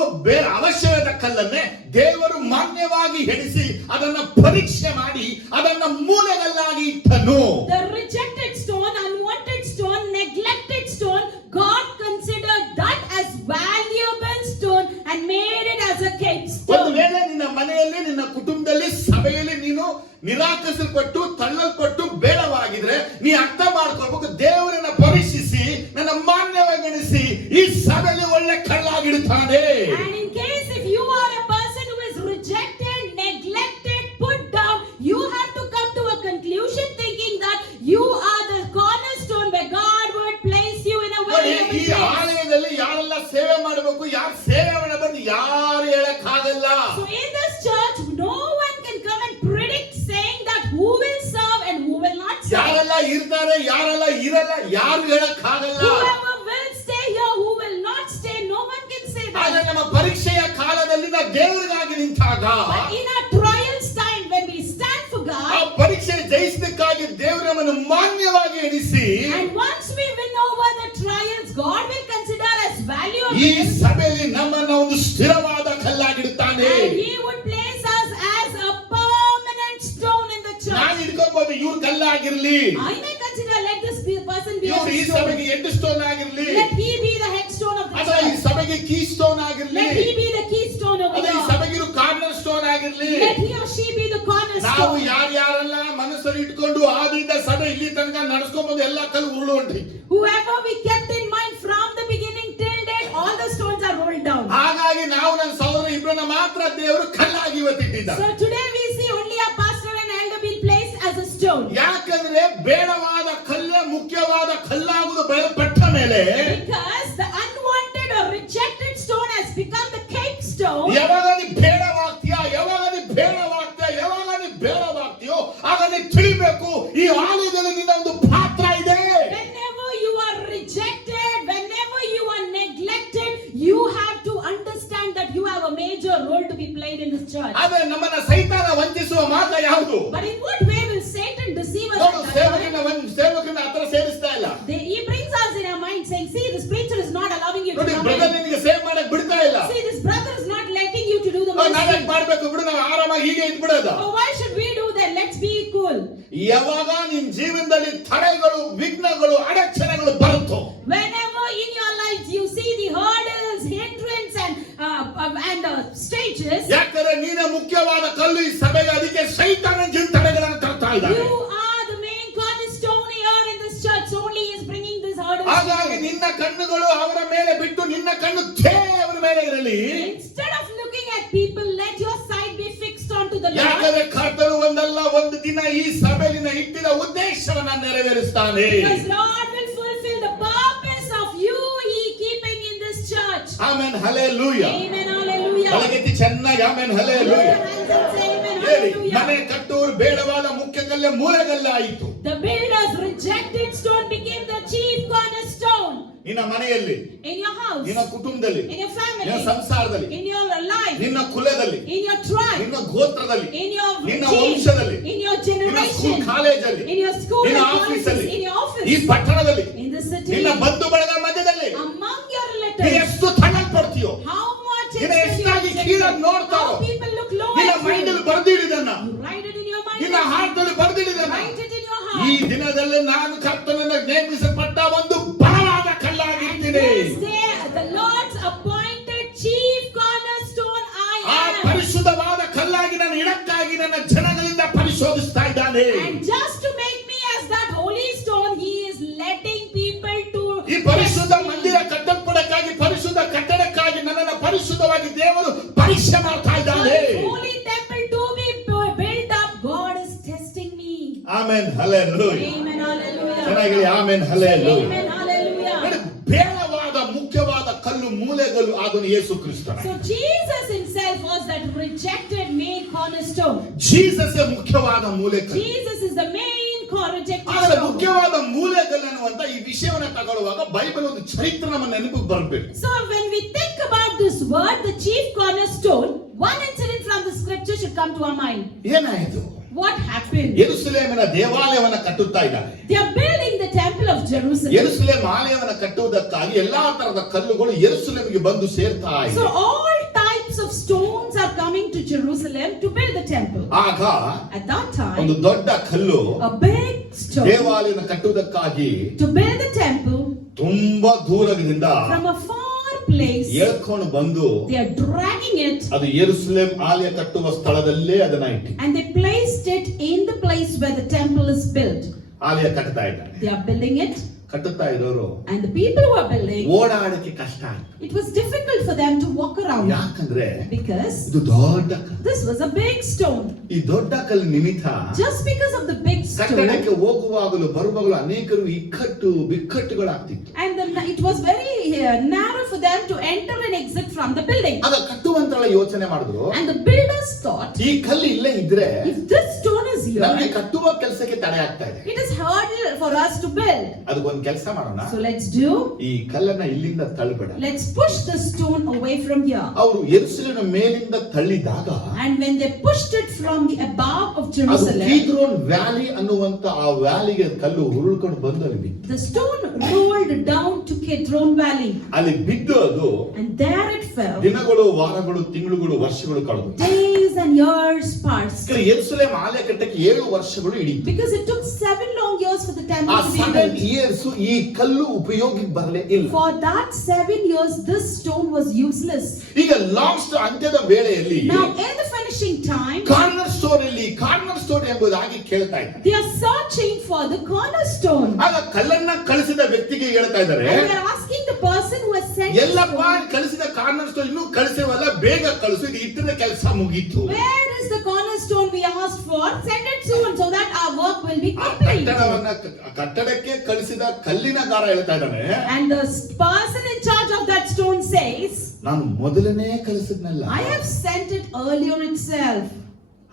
ಅವಶ್ಯವಾದ ಕಲ್ಲನ್ನೇ ದೇವರು ಮಾನ್ಯವಾಗಿ ಎಣಿಸಿ ಅದನ್ನ ಪರೀಕ್ಷೆ ಮಾಡಿ ಅದನ್ನ ಮೂಲೆಗಲ್ಲಾಗಿ ಇಟ್ಟನು. The rejected stone, unwanted stone, neglected stone, God considered that as valuable stone and made it as a cape ಒಂದು stone. ವೇಳೆ ನಿನ್ನ ಮನೆಯಲ್ಲಿ, ನಿನ್ನ ಕುಟುಂಬದಲ್ಲಿ, ಸಭೆಯಲ್ಲಿ ನೀನು ನಿರಾಕರಿಸಲ್ಪಟ್ಟು ತಳ್ಳಲ್ಪಟ್ಟು ಬೇಡವಾಗಿದ್ರೆ ನೀ ಅರ್ಥ ಮಾಡ್ಕೊಳ್ಬೇಕು, ದೇವರನ್ನ ಪರೀಕ್ಷಿಸಿ ನನ್ನ ಮಾನ್ಯವಾಗಿ ಎಣಿಸಿ ಈ ಸಭೆಯಲ್ಲಿ ಒಳ್ಳೆ ಕಳ್ಳಾಗಿಡುತ್ತಾನೆ. And in case if you are a person who is rejected, neglected, put down, you have to come to a conclusion thinking that you are the cornerstone where God would place you in a valuable ಈ place. ಆಲಯದಲ್ಲಿ ಯಾರೆಲ್ಲ ಸೇವೆ ಮಾಡಬೇಕು, ಯಾರು ಸೇವೆ ಮಾಡಬಾರ್ದು ಯಾರು ಹೇಳಕ್ಕಾಗಲ್ಲ. So in this church, no one can come and predict saying that who will serve and who will not serve. ಯಾರೆಲ್ಲ ಇರ್ತಾರೆ, ಯಾರೆಲ್ಲ ಇರಲ್ಲ, ಯಾರು ಹೇಳಕ್ಕಾಗಲ್ಲ. Whoever will stay here, who will not stay, no one can say ಆಗ that. ನಮ್ಮ ಪರೀಕ್ಷೆಯ ಕಾಲದಲ್ಲಿ ನಾವು ದೇವರಿಗಾಗಿ ನಿಂತಾಗ, But in our trials time, when we stand for ಆ God, ಪರೀಕ್ಷೆ ಜಯಿಸಲಿಕ್ಕಾಗಿ ದೇವರು ನಮ್ಮನ್ನು ಮಾನ್ಯವಾಗಿ ಎಣಿಸಿ and once we win over the trials, God will consider as ಈ valuable, ಸಭೆಯಲ್ಲಿ ನಮ್ಮನ್ನ ಒಂದು ಸ್ಥಿರವಾದ ಕಲ್ಲಾಗಿಡುತ್ತಾನೆ. and He would place us as a permanent stone in the ನಾನು church. ಇಟ್ಕೊಬಹುದು, ಇವ್ರ ಕಲ್ಲಾಗಿರ್ಲಿ, I may consider, let this person be ಇವ್ರು ಈ a stone. ಸಭೆಗೆ ಹೆಡ್ ಸ್ಟೋನ್ ಆಗಿರ್ಲಿ, Let he be the headstone of the ಅಥವಾ ಈ church. ಸಭೆಗೆ ಕೀ ಸ್ಟೋನ್ ಆಗಿರ್ಲಿ, Let he be the keystone over ಅಥವಾ ಈ here. ಸಭೆಗೆ ಕಾರ್ನರ್ ಸ್ಟೋನ್ ಆಗಿರ್ಲಿ. Let he or she be the ನಾವು cornerstone. ಯಾರ್ಯಾರೆಲ್ಲ ಮನಸ್ಸಲ್ಲಿ ಇಟ್ಕೊಂಡು ಆದಿಯಿಂದ ಸಭೆ ಇಲ್ಲಿ ತನಕ ನಡೆಸ್ಕೊಂಬೋದು ಎಲ್ಲ ಕಲ್ಲು ಉರುಳು ಹೊಂಟಿ. Whoever we kept in mind from the beginning till date, all the stones are rolled down. ಹಾಗಾಗಿ ನಾವು ನನ್ನ ಸಹೋದರ ಇಬ್ಬರನ್ನ ಮಾತ್ರ ದೇವರು ಕಲ್ಲಾಗಿ ಇವತ್ತಿಟ್ಟಿದ್ದ. So today we see only a pastor and elder being placed as a stone. ಯಾಕಂದ್ರೆ ಬೇಡವಾದ ಕಲ್ಲೇ ಮುಖ್ಯವಾದ ಕಲ್ಲಾಗುವುದು ಬಯಲ್ಪಟ್ಟ ಮೇಲೆ Because the unwanted or rejected stone has become the cape stone. ಯಾವಾಗ ನೀ ಬೇಡವಾಗ್ತೀಯೋ, ಯಾವಾಗ ನೀ ಬೇಡವಾಗ್ತೀಯೋ, ಯಾವಾಗ ನೀ ಬೇಡವಾಗ್ತೀಯೋ ಆಗ ನೀ ತಿಳಿಬೇಕು church. ಆದ್ರೆ ನಮ್ಮನ್ನ ಸೈತಾನ ವಂಚಿಸುವ ಮಾರ್ಗ ಯಾವುದು? But in what way will Satan deceive us? ನೋಡು, ಸೇವಕನ ಹತ್ರ ಸೇರಿಸ್ತಾ ಇಲ್ಲ. He brings us in our mind saying, see, this preacher is not allowing you to ನೋಡಿ, come ಬ್ರದರ್ in. ನಿನಗೆ ಸೇವ್ ಮಾಡಕ್ ಬಿಡ್ತಾ ಇಲ್ಲ. See, this brother is not letting you to do the ನಾವೇನ್ ministry. ಮಾಡ್ಬೇಕು ಬಿಡು, ನಾವು ಆರಾಮಾಗಿ ಹೀಗೆ ಇದ್ಬಿಡೋದು. Oh, why should we do that? Let's be cool. ಯಾವಾಗ ನಿನ್ ಜೀವನದಲ್ಲಿ ತಡೆಗಳು, ವಿಘ್ನಗಳು, ಅಡಚಣೆಗಳು ಬರುತ್ತೋ, Whenever in your life you see the hurdles, hindrance and stages, ಯಾಕಂದ್ರೆ ನೀನೇ ಮುಖ್ಯವಾದ ಕಲ್ಲು ಈ ಸಭೆಗೆ, ಅದಕ್ಕೆ ಸೈತಾನ ತಡೆಗಳನ್ನು ತರ್ತಾ ಇದ್ದಾನೆ. you are the main cornerstone here in this church. Only he is bringing this hurdles. ಹಾಗಾಗಿ ನಿನ್ನ ಕಣ್ಣುಗಳು ಅವರ ಮೇಲೆ ಬಿಟ್ಟು ನಿನ್ನ ಕಣ್ಣು ದೇವರ ಮೇಲೆ ಇರಲಿ. Instead of looking at people, let your sight be fixed onto the Lord. ಯಾಕಂದ್ರೆ ಕರ್ತನು ಒಂದಲ್ಲ ಒಂದು ದಿನ ಈ ಸಭೆಯಲ್ಲಿನ ಇಟ್ಟಿದ ಉದ್ದೇಶವನ್ನ ನೆರವೇರಿಸ್ತಾನೆ. Because Lord will fulfill the purpose of you he keeping in this church. Amen, hallelujah. Amen, hallelujah. ಬೆಳಗೆತ್ತಿ ಚೆನ್ನಾಗಿ amen, hallelujah. Put your hands and say amen, ಹೇಳಿ, hallelujah. ಮನೆ ಕಟ್ಟುವರು ಬೇಡವಾದ ಮುಖ್ಯ ಕಲ್ಲೆ ಮೂಲೆಗಲ್ಲ ಆಯಿತು. The builder's rejected stone became the chief cornerstone. ನಿನ್ನ ಮನೆಯಲ್ಲಿ, In your house, ನಿನ್ನ ಕುಟುಂಬದಲ್ಲಿ, in your family, ನಿನ್ನ ಸಂಸಾರದಲ್ಲಿ, in your life, ನಿನ್ನ ಕುಲದಲ್ಲಿ, in your tribe, ನಿನ್ನ ಗೋತ್ರದಲ್ಲಿ, in your ನಿನ್ನ gene, ವಂಶದಲ್ಲಿ, in your ನಿನ್ನ ಸ್ಕೂಲ್ generation, ಕಾಲೇಜಲ್ಲಿ, in your school ನಿನ್ನ and ಆಫೀಸಲ್ಲಿ, colleges, in your ಈ office, ಪಟ್ಟಣದಲ್ಲಿ, in the city, ನಿನ್ನ ಬಂಧು ಬಳಗ ಮಧ್ಯದಲ್ಲಿ among your ನೀನು relatives. ಎಷ್ಟು ತಳ್ಳಲ್ಪಡ್ತೀಯೋ, How much ನಿನ್ನ is ಎಷ್ಟಾಗಿ ಕೀಳಾಗಿ ನೋಡ್ತಾರೋ, how people look low ನಿನ್ನ at ಮೈಂಡ್ you. ಅಲ್ಲಿ ಬರ್ದಿಡಿದನ್ನ, You write it in your mind. ನಿನ್ನ ಹಾರ್ಟ್ ಅಲ್ಲಿ ಬರ್ದಿಡಿದನ್ನ, Write it in your ಈ heart. ದಿನದಲ್ಲಿ ನಾನು ಕರ್ತನನ್ನ ನೇಮಿಸಲ್ಪಟ್ಟ ಒಂದು ಬಲವಾದ ಕಲ್ಲಾಗಿರ್ತೀನಿ. This day, the Lord's appointed chief cornerstone I ಆ am. ಪರಿಶುದ್ಧವಾದ ಕಲ್ಲಾಗಿ ನನ್ನ ಇಡಕ್ಕಾಗಿ ನನ್ನ ಜನಗಳಿಂದ ಪರಿಶೋಧಿಸ್ತಾ ಇದ್ದಾನೆ. And just to make me as that holy stone, he is letting people to ಈ ಪರಿಶುದ್ಧ ಮಂದಿರ ಕಟ್ಟಲ್ಪಡಕ್ಕಾಗಿ, ಪರಿಶುದ್ಧ ಕಟ್ಟಡಕ್ಕಾಗಿ ನನ್ನನ್ನು ಪರಿಶುದ್ಧವಾಗಿ ದೇವರು ಪರೀಕ್ಷೆ ಮಾಡ್ತಾ for ಇದ್ದಾನೆ. the holy temple to be built up. God is testing me. Amen, hallelujah. Amen, hallelujah. ಚೆನ್ನಾಗಿ ಆಮೆನ್, ಹಲ್ಲೆಲೂಯಾ. Amen, hallelujah. ನೋಡಿ, ಬೇಡವಾದ ಮುಖ್ಯವಾದ ಕಲ್ಲು ಮೂಲೆಗಳು ಆದನು ಯೇಸು ಕ್ರಿಸ್ತನ. So Jesus himself was that rejected main cornerstone. Jesus ಮುಖ್ಯವಾದ ಮೂಲೆಕಲ್ಲು. Jesus is the main rejected ಆದರೆ stone. ಮುಖ್ಯವಾದ ಮೂಲೆಕಲ್ಲು ಅನ್ನುವಂತ ಈ ವಿಷಯವನ್ನ ತಗೊಳ್ಳುವಾಗ ಬೈಬಲ್ ಒಂದು ಚರಿತ್ರೆ ನಮ್ಮ ನೆನಪಿಗೆ ಬರಬೇಕು. So when we think about this word, the chief cornerstone, one incident from the scripture should come to our mind. ಏನಾಯಿತು? What happened? ಯೆರೂಸಲೇಮಿನ ದೇವಾಲಯವನ್ನ ಕಟ್ಟುತ್ತಾ ಇದ್ದಾರೆ. They are building the temple of Jerusalem. ಯೆರೂಸಲೇಮ್ ಆಲಯವನ್ನ ಕಟ್ಟುವುದಕ್ಕಾಗಿ ಎಲ್ಲಾ ತರದ ಕಲ್ಲುಗಳು ಯೆರೂಸಲೇಮಿಗೆ ಬಂದು ಸೇರ್ತಾ So ಇದೆ. all types of stones are coming to Jerusalem to build the temple. ಆಗ At that ಒಂದು time, ದೊಡ್ಡ ಕಲ್ಲು a big stone ದೇವಾಲಯನ ಕಟ್ಟುವುದಕ್ಕಾಗಿ to build the temple ತುಂಬಾ ದೂರದಿಂದ from a far place. ಎಳ್ಕೊಂಡು ಬಂದು They are dragging it ಅದು ಯೆರೂಸಲೇಮ್ ಆಲಯ ಕಟ್ಟುವ ಸ್ಥಳದಲ್ಲೇ ಅದನ್ನ ಇಟ್ಟಿ and they placed it in the place where the temple is built. ಆಲಯ ಕಟ್ತಾ ಇದ್ದಾರೆ. They are building it, ಕಟ್ಟುತ್ತಾ ಇರೋರು and the people who are building, ಓಡಾಡಕ್ಕೆ ಕಷ್ಟ ಆಯ್ತು. it was difficult for them to walk around ಯಾಕಂದ್ರೆ because ಇದು ದೊಡ್ಡ ಕಲ್ಲು. this was a big stone. ಈ ದೊಡ್ಡ ಕಲ್ಲು ನಿಮಿತ್ತ Just because of the big ಕಟ್ಟಡಕ್ಕೆ stone, ಹೋಗುವಾಗಲೂ ಬರುವಾಗಲೂ ಅನೇಕರು ಇಕ್ಕಟ್ಟು ಬಿಕ್ಕಟ್ಟುಗಳಾಗ್ತಿತ್ತು. and then it was very narrow for them to enter and exit from the building. ಆಗ ಕಟ್ಟುವಂತಳ ಯೋಚನೆ ಮಾಡಿದ್ರು, And the builders thought, ಈ ಕಲ್ಲು ಇಲ್ಲೇ ಇದ್ರೆ if this stone is ನಮಗೆ here, ಕಟ್ಟುವ ಕೆಲಸಕ್ಕೆ ತಡೆ ಆಗ್ತಾ ಇದೆ. it is hard for us to build. ಅದಕ್ಕೊಂದು ಕೆಲಸ ಮಾಡೋಣ, So let's do, ಈ ಕಲ್ಲನ್ನ ಇಲ್ಲಿಂದ ತಳ್ಳಿಬಿಡ. let's push the stone away from here. ಅವರು ಯೆರೂಸಲೇಮಿನ ಮೇಲಿಂದ ತಳ್ಳಿದಾಗ And when they pushed it from the above of ಅದು Jerusalem, ಕೀದ್ರೋನ್ ವ್ಯಾಲಿ ಅನ್ನುವಂತ ಆ ವ್ಯಾಲಿಗೆ ಕಲ್ಲು ಉರುಳ್ಕೊಂಡು ಬಂದು ಅಲ್ಲಿ ಬಿತ್ತು. the stone rolled down to Kidron Valley. ಅಲ್ಲಿ ಬಿದ್ದು ಅದು And there it fell. ದಿನಗಳು, ವಾರಗಳು, ತಿಂಗಳುಗಳು, ವರ್ಷಗಳು ಕಳೆದು. Days and years passed. ಯೆರೂಸಲೇಮ್ ಆಲಯ ಕಟ್ಟಕ್ಕೆ 7 ವರ್ಷಗಳು ಹಿಡಿತು. Because it took 7 long years for the ಆ temple to be 7 built. years ಈ ಕಲ್ಲು ಉಪಯೋಗಕ್ಕೆ ಬರಲೇ ಇಲ್ಲ. For that 7 years, this stone was useless. ಈಗ ಲಾಸ್ಟ್ ಅಂತ್ಯದ ವೇಳೆಯಲ್ಲಿ Now, in the finishing time, corner stone ಎಂಬುದಾಗಿ ಕೇಳ್ತಾ ಇದ್ದಾರೆ. they are searching for the cornerstone. ಆಗ ಕಲ್ಲನ್ನ ಕಳಿಸಿದ ವ್ಯಕ್ತಿಗೆ ಹೇಳ್ತಾ ಇದ್ದಾರೆ, And they are asking the person who has sent the ಎಲ್ಲಪ್ಪ stone, ಕಳಿಸಿದ ಕಾರ್ನರ್ ಸ್ಟೋನ್ ಇನ್ನೂ ಕಳಿಸೇವಲ್ಲ, ಬೇಗ ಕಳಿಸು, ಇದು ಇಟ್ಟಿನ ಕೆಲಸ ಮುಗೀತು. where is the cornerstone we asked for? Send it soon so that our work will be ಆ complete. ಕಟ್ಟಡಕ್ಕೆ ಕಳಿಸಿದ ಕಲ್ಲಿನಗಾರ ಹೇಳ್ತಾ ಇದ್ದಾನೆ, And the person in charge of that stone says, ನಾನು ಮೊದಲನೇ ಕಳಿಸಿದ್ನಲ್ಲ, I have sent it earlier itself.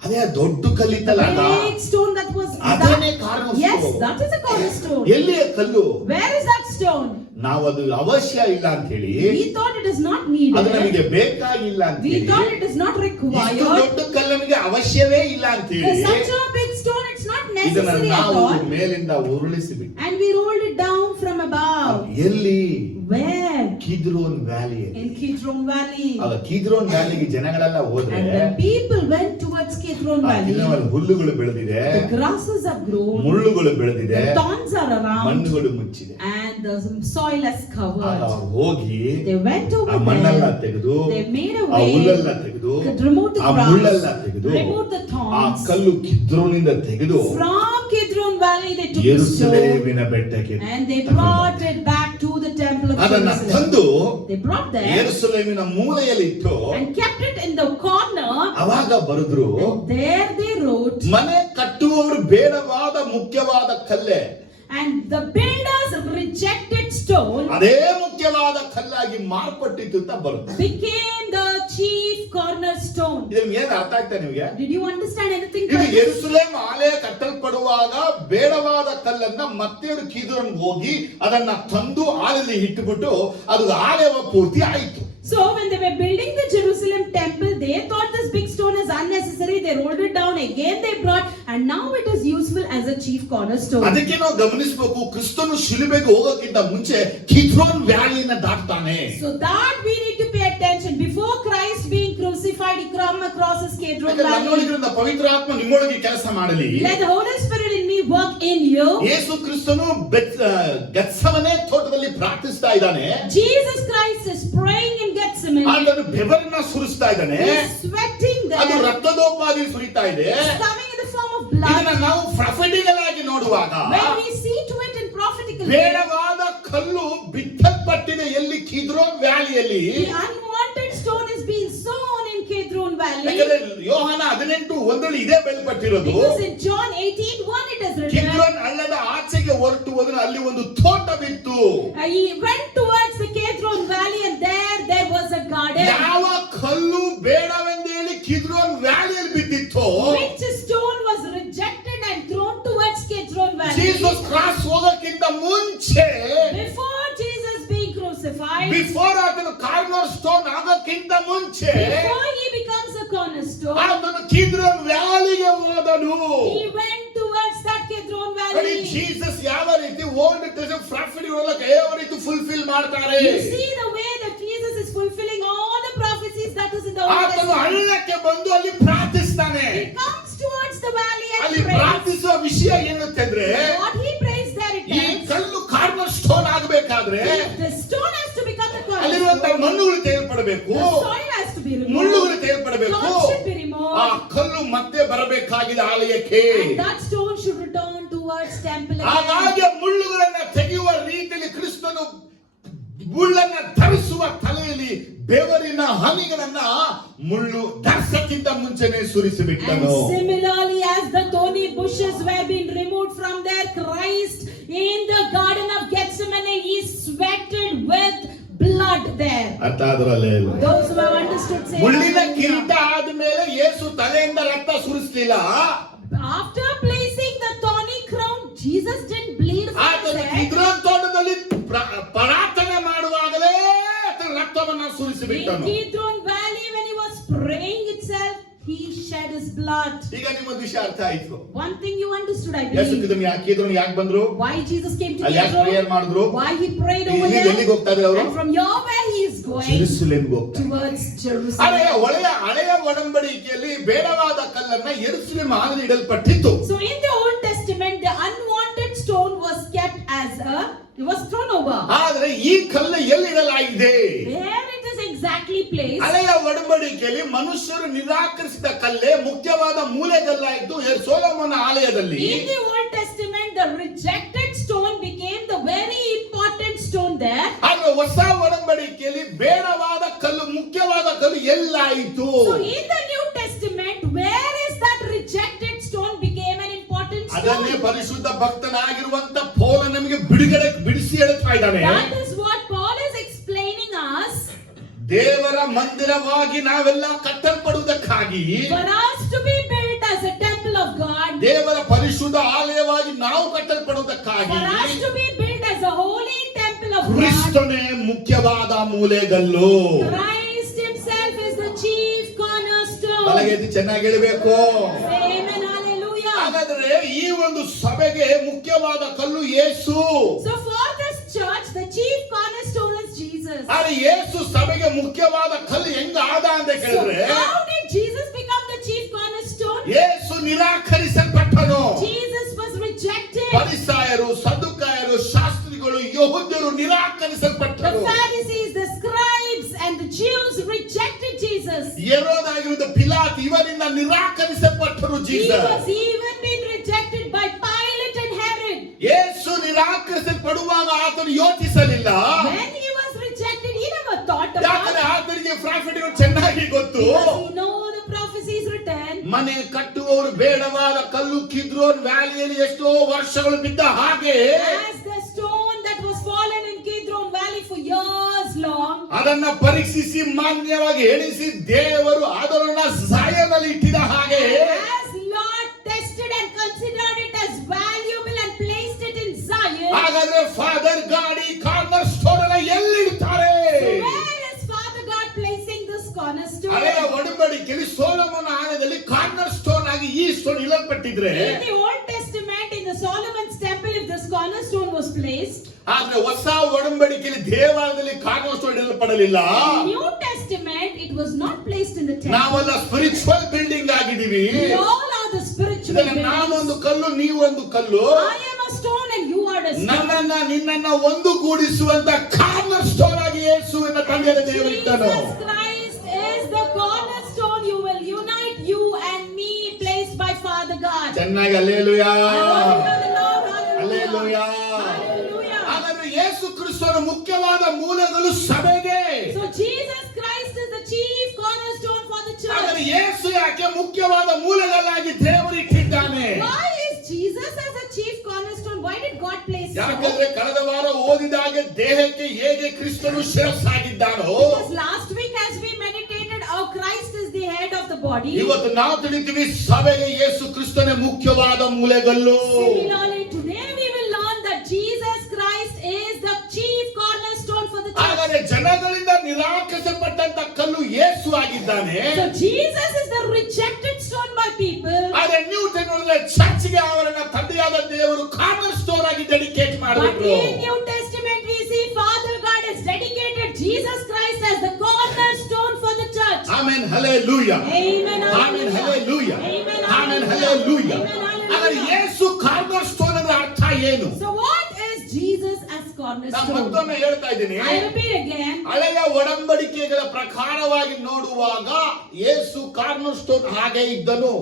ಅದೇ ಆ ದೊಡ್ಡ ಕಲ್ಲಿತ್ತಲ್ಲ ಅದ, Big stone that was ಅದನ್ನೇ corner Yes, stone. that is a cornerstone. ಎಲ್ಲಿಯ ಕಲ್ಲು? Where is that stone. ನಾವು ಅದು ಅವಶ್ಯ ಇಲ್ಲ ಅಂತ ಹೇಳಿ, We thought it is not ಅದು needed. ನಮಗೆ ಬೇಕಾಗಿಲ್ಲ ಅಂತ We ಹೇಳಿ, thought it is not ಇಷ್ಟು required. ದೊಡ್ಡ ಕಲ್ಲು ನಮಗೆ ಅವಶ್ಯವೇ ಇಲ್ಲ ಅಂತ ಹೇಳಿ, Such a big stone, it's not ಇದನ್ನ necessary at ನಾವು all. ಮೇಲಿಂದ ಉರುಳಿಸಿಬಿಟ್ಟು And we rolled it down from above. ಎಲ್ಲಿ? Where? Kidron valley. In Kidron Valley. ಆಗ ಕಿದ್ರೋನ್ ವ್ಯಾಲಿಗೆ ಜನಗಳೆಲ್ಲ ಹೋದ್ರೆ And the people went towards Kidron ಆ Valley. ಕಿದ್ರೋನ್ ಹುಲ್ಲುಗಳು ಬೆಳೆದಿದೆ, The grasses have grown. ಮುಳ್ಳುಗಳು ಬೆಳೆದಿದೆ, The thorns are around. ಮಣ್ಣುಗಳು ಮುಚ್ಚಿದೆ. And the soil has ಆಗ covered. ಅವ್ರು ಹೋಗಿ They went ಆ over ಮಣ್ಣೆಲ್ಲ there. ತೆಗೆದು, They made a ಆ way. ಹುಲ್ಲೆಲ್ಲ ತೆಗೆದು, Could remove the ಆ grass. ಮುಳ್ಳೆಲ್ಲ ತೆಗೆದು, Remove the ಆ thorns. ಕಲ್ಲು ಕಿದ್ರೋನಿಂದ ತೆಗೆದು From Kidron Valley they took the stone. ಯೆರೂಸಲೇಮಿನ ಬೆಟ್ಟಕ್ಕೆ And they brought it back to the temple of ಅದನ್ನ Jerusalem. ತಂದು They brought there ಯೆರೂಸಲೇಮಿನ ಮೂಲೆಯಲ್ಲಿ ಇಟ್ಟು and kept it in the corner. ಅವಾಗ ಬರೆದ್ರು, And there they wrote, ಮನೆ ಕಟ್ಟುವವರು ಬೇಡವಾದ ಮುಖ್ಯವಾದ ಕಲ್ಲೆ, and the builders rejected stone ಅದೇ ಮುಖ್ಯವಾದ ಕಲ್ಲಾಗಿ ಮಾರ್ಪಟ್ಟಿತ್ತು ಅಂತ ಬರುತ್ತೆ. became the chief cornerstone. ಇದು ಏನ್ ಅರ್ಥ ಆಗ್ತಾ ನಿಮಗೆ? Did you understand anything? ಇದು from this? ಯೆರೂಸಲೇಮ್ ಆಲಯ ಕಟ್ಟಲ್ಪಡುವಾಗ ಬೇಡವಾದ ಕಲ್ಲನ್ನ ಮತ್ತೆ ಕಿದ್ರೋನ್ ಹೋಗಿ ಅದನ್ನ ತಂದು ಆಲಯದಲ್ಲಿ ಇಟ್ಟುಬಿಟ್ಟು ಅದು ಆಲಯವ ಪೂರ್ತಿ ಆಯಿತು. So when they were building the Jerusalem temple, they thought this big stone is unnecessary. They rolled it down again. They brought, and now it is useful as a chief cornerstone. ಅದಕ್ಕೆ ನಾವು ಗಮನಿಸಬೇಕು, ಕ್ರಿಸ್ತನು ಶಿಲುಬೆಗೆ ಹೋಗೋಕ್ಕಿಂತ ಮುಂಚೆ ಕಿದ್ರೋನ್ ವ್ಯಾಲಿಯನ್ನ ದಾಟ್ತಾನೆ. So that we need to pay attention. Before Christ being crucified, he come across his Kidron Valley. ನನ್ನೊಳಗಿರುವ ಪವಿತ್ರ ಆತ್ಮ ನಿಮ್ಮೊಳಗೆ ಕೆಲಸ ಮಾಡಲಿ. Let the Holy Spirit in me work in you. ಯೇಸು ಕ್ರಿಸ್ತನು ಗೆತ್ಸಮನೆ ತೋಟದಲ್ಲಿ ಪ್ರಾರ್ಥಿಸ್ತಾ ಇದ್ದಾನೆ. Jesus Christ is praying in Gethsemane. ಆತನು ಬೆವರನ್ನ ಸುರಿಸ್ತಾ ಇದ್ದಾನೆ. He is sweating ಅದು there. ರಕ್ತದೋಪಾದಿ ಸುರಿತಾ ಇದೆ. It's coming in the form of ಇದನ್ನ blood. ನಾವು ಪ್ರಾಫಿಟಿಕಲ್ ಆಗಿ ನೋಡುವಾಗ When we see to it in prophetical way, ಬೇಡವಾದ ಕಲ್ಲು ಬಿತ್ತಲ್ಪಟ್ಟಿದೆ ಎಲ್ಲಿ? ಕಿದ್ರೋನ್ ವ್ಯಾಲಿಯಲ್ಲಿ. the unwanted stone is being sown in Kidron Valley. ಯಾಕಂದ್ರೆ ಯೋಹಾನ 18:1 ಇದೇ ಬಯಲ್ಪಟ್ಟಿರೋದು. Because in John 18:1 it is written, Kidron ಹಳ್ಳದ ಆಚೆಗೆ ಹೊರಟು ಹೋದ್ರೆ ಅಲ್ಲಿ ಒಂದು ತೋಟವಿತ್ತು. he went towards the Kidron Valley and there was a garden. ಯಾವ ಕಲ್ಲು ಬೇಡವೆಂದೇಳಿ ಕಿದ್ರೋನ್ ವ್ಯಾಲಿಯಲ್ಲಿ ಬಿದ್ದಿತ್ತು, Which stone was rejected and thrown towards Kidron Valley. Jesus cross ಹೋಗೋಕ್ಕಿಂತ ಮುಂಚೆ, Before Jesus being crucified, before ಆತನು ಕಾರ್ನರ್ ಸ್ಟೋನ್ ಆಗೋಕ್ಕಿಂತ ಮುಂಚೆ before he becomes a cornerstone, ಆತನು ಕಿದ್ರೋನ್ ವ್ಯಾಲಿಗೆ ಹೋದನು. he went towards that Kidron ನೋಡಿ, Valley. ಜೀಸಸ್ ಯಾವ ರೀತಿ ಓಲ್ಡ್ ಟೆಸ್ಟಮೆಂಟ್ ಪ್ರಾಫಿಟ್ಗಳೆಲ್ಲ ಯಾವ ರೀತಿ ಫುಲ್ಫಿಲ್ ಮಾಡ್ತಾರೆ. You see the way that Jesus is fulfilling all the prophecies that is in the Old ಆತನು Testament. ಹಳ್ಳಕ್ಕೆ ಬಂದು ಅಲ್ಲಿ ಪ್ರಾರ್ಥಿಸ್ತಾನೆ. He comes towards the valley ಅಲ್ಲಿ and prays. ಪ್ರಾರ್ಥಿಸುವ ವಿಷಯ ಏನಂತಂದ್ರೆ, What he prays there it ಈ tells, ಕಲ್ಲು ಕಾರ್ನರ್ ಸ್ಟೋನ್ ಆಗಬೇಕಾದ್ರೆ the stone has to become the ಅಲ್ಲಿರುವಂತ cornerstone. ಮಣ್ಣುಗಳು ತೆಗೆದುಪಡಬೇಕು, The soil has to be removed. ಮುಳ್ಳುಗಳು ತೆಗೆದುಪಡಬೇಕು. Clods should be removed. ಆ ಕಲ್ಲು ಮತ್ತೆ ಬರಬೇಕಾಗಿದೆ ಆಲಯಕ್ಕೆ. And that stone should return towards temple again. ಹಾಗಾಗಿ ಮುಳ್ಳುಗಳನ್ನ ತೆಗೆಯುವ ರೀತಿಯಲ್ಲಿ ಕ್ರಿಸ್ತನು ಮುಳ್ಳನ್ನ ಧರಿಸುವ ತಲೆಯಲ್ಲಿ ಬೆವರಿನ ಹನಿಗಳನ್ನ ಮುಳ್ಳು ಧರಿಸಕ್ಕಿಂತ ಮುಂಚೆನೆ And ಸುರಿಸಿಬಿಟ್ಟನು. similarly, as the thorny bushes were being removed from their Christ in the garden of Gethsemane, he sweated with blood there. ಅರ್ಥ ಆದ್ರಲ್ಲೇ ಇಲ್ಲ. Those who have understood say ಮುಳ್ಳಿನ hallelujah. ಕಿರೀಟ ಆದ್ಮೇಲೆ ಯೇಸು ತಲೆಯಿಂದ ರಕ್ತ ಸುರಿಸಲಿಲ್ಲ. After placing the thorny crown, Jesus didn't bleed from his ಆತನು head. ಕಿದ್ರೋನ್ ತೋಟದಲ್ಲಿ ಪ್ರಾರ್ಥನೆ ಮಾಡುವಾಗಲೇ ಆತನ ರಕ್ತವನ್ನ In ಸುರಿಸಿಬಿಟ್ಟನು. Kidron Valley, when he was praying itself, he shed his blood. ಈಗ ನಿಮಗೆ ವಿಷಯ ಅರ್ಥ ಆಯ್ತು. One thing you understood, I Yesu believe. Kidron ಯಾಕೆ ಬಂದ್ರು? Why Jesus came to ಅಲ್ಲಿ ಯಾಕೆ ಪ್ರೇಯರ್ Kidron, ಮಾಡಿದ್ರು? why he prayed over ಎಲ್ಲಿಗೆ there, ಹೋಗ್ತಾ ಇದ್ರು ಅವರು? and from your where he is going ಜೆರುಸಲೇಮ್ಗೆ ಹೋಗ್ತಾರೆ. towards ಆದರೆ Jerusalem. ಹಳೆಯ ಒಡಂಬಡಿಕೆಯಲ್ಲಿ ಬೇಡವಾದ ಕಲ್ಲನ್ನ ಯೆರೂಸಲೇಮ್ ಆಲಯದಲ್ಲಿ ಇಡಲ್ಪಟ್ಟಿತ್ತು. So in the Old Testament, the unwanted stone was kept as it was thrown over. ಆದರೆ ಈ ಕಲ್ಲು ಎಲ್ಲಿ ಇಡಲಾಗಿದೆ? Where it is exactly placed. ಹಳೆಯ ಒಡಂಬಡಿಕೆಯಲ್ಲಿ ಮನುಷ್ಯರು ನಿರಾಕರಿಸಿದ ಕಲ್ಲೇ ಮುಖ್ಯವಾದ ಮೂಲೆಗಲ್ಲಾಯಿತು ಸೊಲೊಮೋನ ಆಲಯದಲ್ಲಿ. In the Old Testament, the rejected stone became the very important stone there. ಆದರೆ ಹೊಸ ಒಡಂಬಡಿಕೆಯಲ್ಲಿ ಬೇಡವಾದ ಕಲ್ಲು ಮುಖ್ಯವಾದ ಕಲ್ಲು ಎಲ್ಲಾಯಿತು? So in the New Testament, where is that rejected stone became an important ಅದನ್ನೇ stone? ಪರಿಶುದ್ಧ ಭಕ್ತನಾಗಿರುವಂತ ಪೌಲ ನಮಗೆ ಬಿಡಿಸಿ ಹೇಳ್ತಾ ಇದ್ದಾನೆ. That is what Paul is explaining us. ದೇವರ ಮಂದಿರವಾಗಿ ನಾವೆಲ್ಲ ಕಟ್ಟಲ್ಪಡುವುದಕ್ಕಾಗಿ, For us to be built as a temple of God, ದೇವರ ಪರಿಶುದ್ಧ ಆಲಯವಾಗಿ ನಾವು ಕಟ್ಟಲ್ಪಡುವುದಕ್ಕಾಗಿ, for us to be built as a holy temple ಕ್ರಿಸ್ತನೇ ಮುಖ್ಯವಾದ ಮೂಲೆಗಲ್ಲು. Christ himself is the chief cornerstone. ಬಲಗೆದ್ದು ಚೆನ್ನಾಗಿ ಹೇಳಬೇಕು. Amen, hallelujah. ಹಾಗಾದ್ರೆ ಈ ಒಂದು ಸಭೆಗೆ ಮುಖ್ಯವಾದ ಕಲ್ಲು ಯೇಸು. So for this church, the chief cornerstone is Jesus. ಆದ್ರೆ ಯೇಸು ಸಭೆಗೆ ಮುಖ್ಯವಾದ ಕಲ್ಲು ಹೆಂಗ ಆದ ಅಂತ So ಕೇಳಿದ್ರೆ, how did Jesus become the chief cornerstone? ಯೇಸು ನಿರಾಕರಿಸಲ್ಪಟ್ಟನು. Jesus was rejected. ಫರಿಸಾಯರು, ಸದ್ದುಕಾಯರು, ಶಾಸ್ತ್ರಿಗಳು, ಯಹೂದ್ಯರು The ನಿರಾಕರಿಸಲ್ಪಟ್ಟರು. Pharisees, the scribes, and the Jews rejected Jesus. ಯೆಹೂದನಾಗಿರುವ ಪಿಲಾತ್ ಇವರಿಂದ ನಿರಾಕರಿಸಲ್ಪಟ್ಟರು. He Jesus was even being rejected by Pilate and Herod. ಯೇಸು ನಿರಾಕರಿಸಲ್ಪಡುವಾಗ ಆತನು ಯೋಚಿಸಲಿಲ್ಲ. When he was rejected, he never thought about ಯಾಕಂದ್ರೆ it. ಆತನಿಗೆ ಪ್ರಾಫಿಟ್ಗಳು ಚೆನ್ನಾಗಿ ಗೊತ್ತು. Because he know the prophecies written. ಮನೆ ಕಟ್ಟುವವರು ಬೇಡವಾದ ಕಲ್ಲು ಕಿದ್ರೋನ್ ವ್ಯಾಲಿಯಲ್ಲಿ ಎಷ್ಟೋ ವರ್ಷಗಳು ಬಿದ್ದ ಹಾಗೆ As the stone that was fallen in Kidron Valley for years long. ಅದನ್ನ ಪರೀಕ್ಷಿಸಿ ಮಾನ್ಯವಾಗಿ ಎಣಿಸಿ ದೇವರು ಅದನ್ನ ಝಾಯನಲ್ಲಿ ಇಟ್ಟಿದ ಹಾಗೆ As Lord tested and considered it as valuable and placed it in Zion. ಹಾಗಾದ್ರೆ ಫಾದರ್ ಗಾಡಿ ಕಾರ್ನರ್ ಸ್ಟೋನ್ ಅನ್ನ ಎಲ್ಲಿಡ್ತಾರೆ? So where is Father God placing this cornerstone? ಹಳೆಯ ಒಡಂಬಡಿಕೆಯಲ್ಲಿ ಸೊಲೊಮೋನ ಆಲಯದಲ್ಲಿ ಕಾರ್ನರ್ ಸ್ಟೋನ್ ಆಗಿ ಈ ಸ್ಟೋನ್ ಇಲ್ಲಲ್ಪಟ್ಟಿದ್ರೆ, In the Old Testament, in the Solomon's temple, if this cornerstone was placed, ಆದ್ರೆ ಹೊಸ ಒಡಂಬಡಿಕೆಯಲ್ಲಿ ದೇವಾಲಯದಲ್ಲಿ ಕಾರ್ನರ್ ಸ್ಟೋನ್ ಇಲ್ಲಲ್ಪಡಲಿಲ್ಲ. in New Testament, it was not placed in the temple. ನಾವೆಲ್ಲ ಸ್ಪಿರಿಚುವಲ್ ಬಿಲ್ಡಿಂಗ್ ಆಗಿದ್ದೀವಿ. We all are the spiritual ಇದನ್ನ buildings. ನಾನೊಂದು ಕಲ್ಲು, ನೀವೊಂದು ಕಲ್ಲು, I am a stone and you are a stone. ನನ್ನನ್ನ ನಿನ್ನನ್ನ ಒಂದುಗೂಡಿಸುವಂತ ಕಾರ್ನರ್ ಸ್ಟೋನ್ ಆಗಿ ಯೇಸುವಿನ ತಂದೆಯ ದೇವರಿದ್ದನು. Jesus Christ is the cornerstone. You will unite you and me, placed by Father God. ಚೆನ್ನಾಗಿ ಅಲ್ಲೇಲುಯಾ, Hallelujah, the Lord, ಅಲ್ಲೇಲುಯಾ. hallelujah. ಹಾಗಾದ್ರೆ ಯೇಸು ಕ್ರಿಸ್ತನ ಮುಖ್ಯವಾದ ಮೂಲಗಳು ಸಭೆಗೆ. So Jesus Christ is the chief cornerstone for the ಹಾಗಾದ್ರೆ church. ಯೇಸು ಯಾಕೆ ಮುಖ್ಯವಾದ ಮೂಲಗಳಾಗಿ ದೇವರು ಇಟ್ಟಿದ್ದಾನೆ? Why is Jesus as a chief cornerstone? Why did God place so? ಯಾಕಂದ್ರೆ ಕಳೆದ ವಾರ ಓದಿದಾಗೆ ದೇಹಕ್ಕೆ ಹೇಗೆ ಕ್ರಿಸ್ತನು ಶಿರಸ್ಸಾಗಿದ್ದಾನೋ, Because last week as we meditated, how Christ is the head of the body. ಇವತ್ತು ನಾವು ತಿಳಿತೀವಿ ಸಭೆಗೆ ಯೇಸು ಕ್ರಿಸ್ತನೇ ಮುಖ್ಯವಾದ ಮೂಲೆಗಲ್ಲು. Similarly, today we will learn that Jesus Christ is the chief cornerstone for the church. ಹಾಗಾದ್ರೆ ಜನಗಳಿಂದ ನಿರಾಕರಿಸಲ್ಪಟ್ಟಂತ ಕಲ್ಲು ಯೇಸು ಆಗಿದ್ದಾನೆ. So Jesus is the rejected stone by people. ಆದ್ರೆ ನ್ಯೂ ಟೆಕ್ನಾಲಜಿ ಚರ್ಚ್ಗೆ ಅವರನ್ನ ತಂದೆಯಾದ ದೇವರು ಕಾರ್ನರ್ ಸ್ಟೋನ್ ಆಗಿ ಡೆಡಿಕೇಟ್ But ಮಾಡಬೇಕು. in New Testament we see Father God has dedicated Jesus Christ as the cornerstone for the church. Amen, hallelujah. Amen. Amen, hallelujah. Amen. Amen, hallelujah. Amen. ಹಾಗಾದ್ರೆ ಯೇಸು corner stone ಅಂದ್ರೆ ಅರ್ಥ ಏನು? So what is Jesus as ನಾನು cornerstone? ಮತ್ತೊಮ್ಮೆ ಹೇಳ್ತಾ ಇದ್ದೀನಿ. I repeat again. ಹಳೆಯ ಒಡಂಬಡಿಕೆಗಳ ಪ್ರಕಾರವಾಗಿ ನೋಡುವಾಗ ಯೇಸು ಕಾರ್ನರ್ ಸ್ಟೋನ್ ಹಾಗೆ ಇದ್ದನು.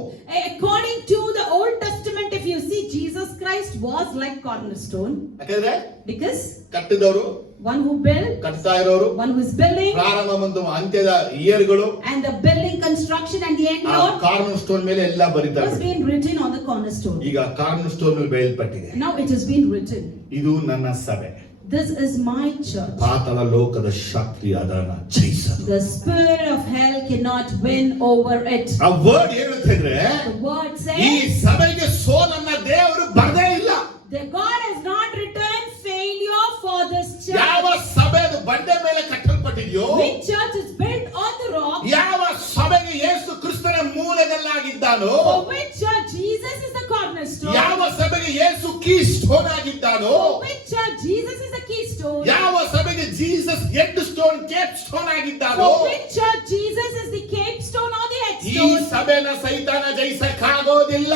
According to the Old Testament, if you see, Jesus Christ was like cornerstone. ಯಾಕಂದ್ರೆ Because ಕಟ್ಟಿದವರು, one who built, ಕಟ್ತಾ ಇರೋರು, one who is building, ಪ್ರಾರಂಭ ಮತ್ತು ಅಂತ್ಯದ ಇಯರ್ಗಳು and the building construction and the end ಆ note ಕಾರ್ನರ್ ಸ್ಟೋನ್ ಮೇಲೆ ಎಲ್ಲ was ಬರೀತಾರೆ. being written on the cornerstone. ಈಗ ಕಾರ್ನರ್ ಸ್ಟೋನ್ ಮೇಲೆ ಬಯಲ್ಪಟ್ಟಿದೆ. Now it has been written. ಇದು ನನ್ನ ಸಭೆ. This is my church. ಪಾತಾಳ ಲೋಕದ ಶಕ್ತಿ ಅದನ್ನ ಜಯಿಸದು. The spirit of hell cannot win over it. ಆ ವರ್ಡ್ ಹೇಳುತ್ತಿದ್ರೆ The word ಈ says ಸಭೆಗೆ ಸೋಲನ್ನ ದೇವರು ಬರದೇ ಇಲ್ಲ. that God has not written failure for this ಯಾವ church. ಸಭೆ ಅದು ಬಂಡೆ ಮೇಲೆ ಕಟ್ಟಲ್ಪಟ್ಟಿದೆಯೋ, Which church is built on the rock? ಯಾವ ಸಭೆಗೆ ಯೇಸು ಕ್ರಿಸ್ತನ ಮೂಲದಲ್ಲಾಗಿದ್ದಾನೋ, For which church Jesus is the cornerstone? ಯಾವ ಸಭೆಗೆ ಯೇಸು ಕೀ ಸ್ಟೋನ್ ಆಗಿದ್ದಾನೋ, For which church Jesus is the keystone? ಯಾವ ಸಭೆಗೆ Jesus head stone cap stone ಆಗಿದ್ದಾನೋ, For which church Jesus is the capstone or the ಈ headstone? ಸಭೆನ ಸೈತಾನ ಜಯಿಸಕ್ಕಾಗೋದಿಲ್ಲ.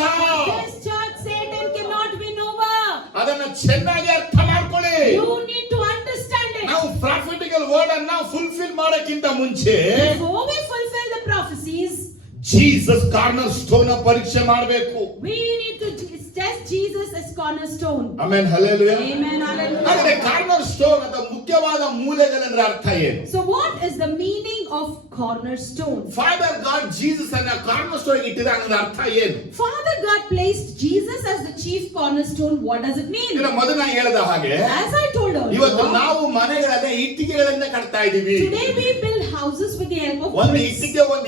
This church Satan cannot win over. ಅದನ್ನ ಚೆನ್ನಾಗಿ ಅರ್ಥ ಮಾಡ್ಕೊಳ್ಳಿ. You need to understand it. ನಾವು ಪ್ರಾಫಿಟಿಕಲ್ ವರ್ಡ್ ಅನ್ನ ಫುಲ್ಫಿಲ್ ಮಾಡೋಕ್ಕಿಂತ ಮುಂಚೆ Before we fulfill the prophecies, Jesus corner stone ಪರೀಕ್ಷೆ ಮಾಡಬೇಕು. we need to test Jesus as cornerstone. Amen, hallelujah. Amen. Hallelujah. ಹಾಗಾದ್ರೆ ಕಾರ್ನರ್ ಸ್ಟೋನ್ ಅದ ಮುಖ್ಯವಾದ ಮೂಲೆಗಳಂದ್ರೆ ಅರ್ಥ ಏನು? So what is the meaning of cornerstone? Father god Jesus ಅನ್ನ corner stone ಇಟ್ಟಿದ ಅಂದ್ರೆ ಅರ್ಥ ಏನು? Father God placed Jesus as the chief cornerstone. What does it mean? ಇದನ್ನ ಮೊದಲು ನಾನು ಹೇಳಿದ ಹಾಗೆ As I told ಇವತ್ತು earlier, ನಾವು ಮನೆಗಳನ್ನ ಇಟ್ಟಿಗೆಗಳಿಂದ ಕಟ್ತಾ ಇದೀವಿ. today we build houses with the help of ಒಂದು bricks.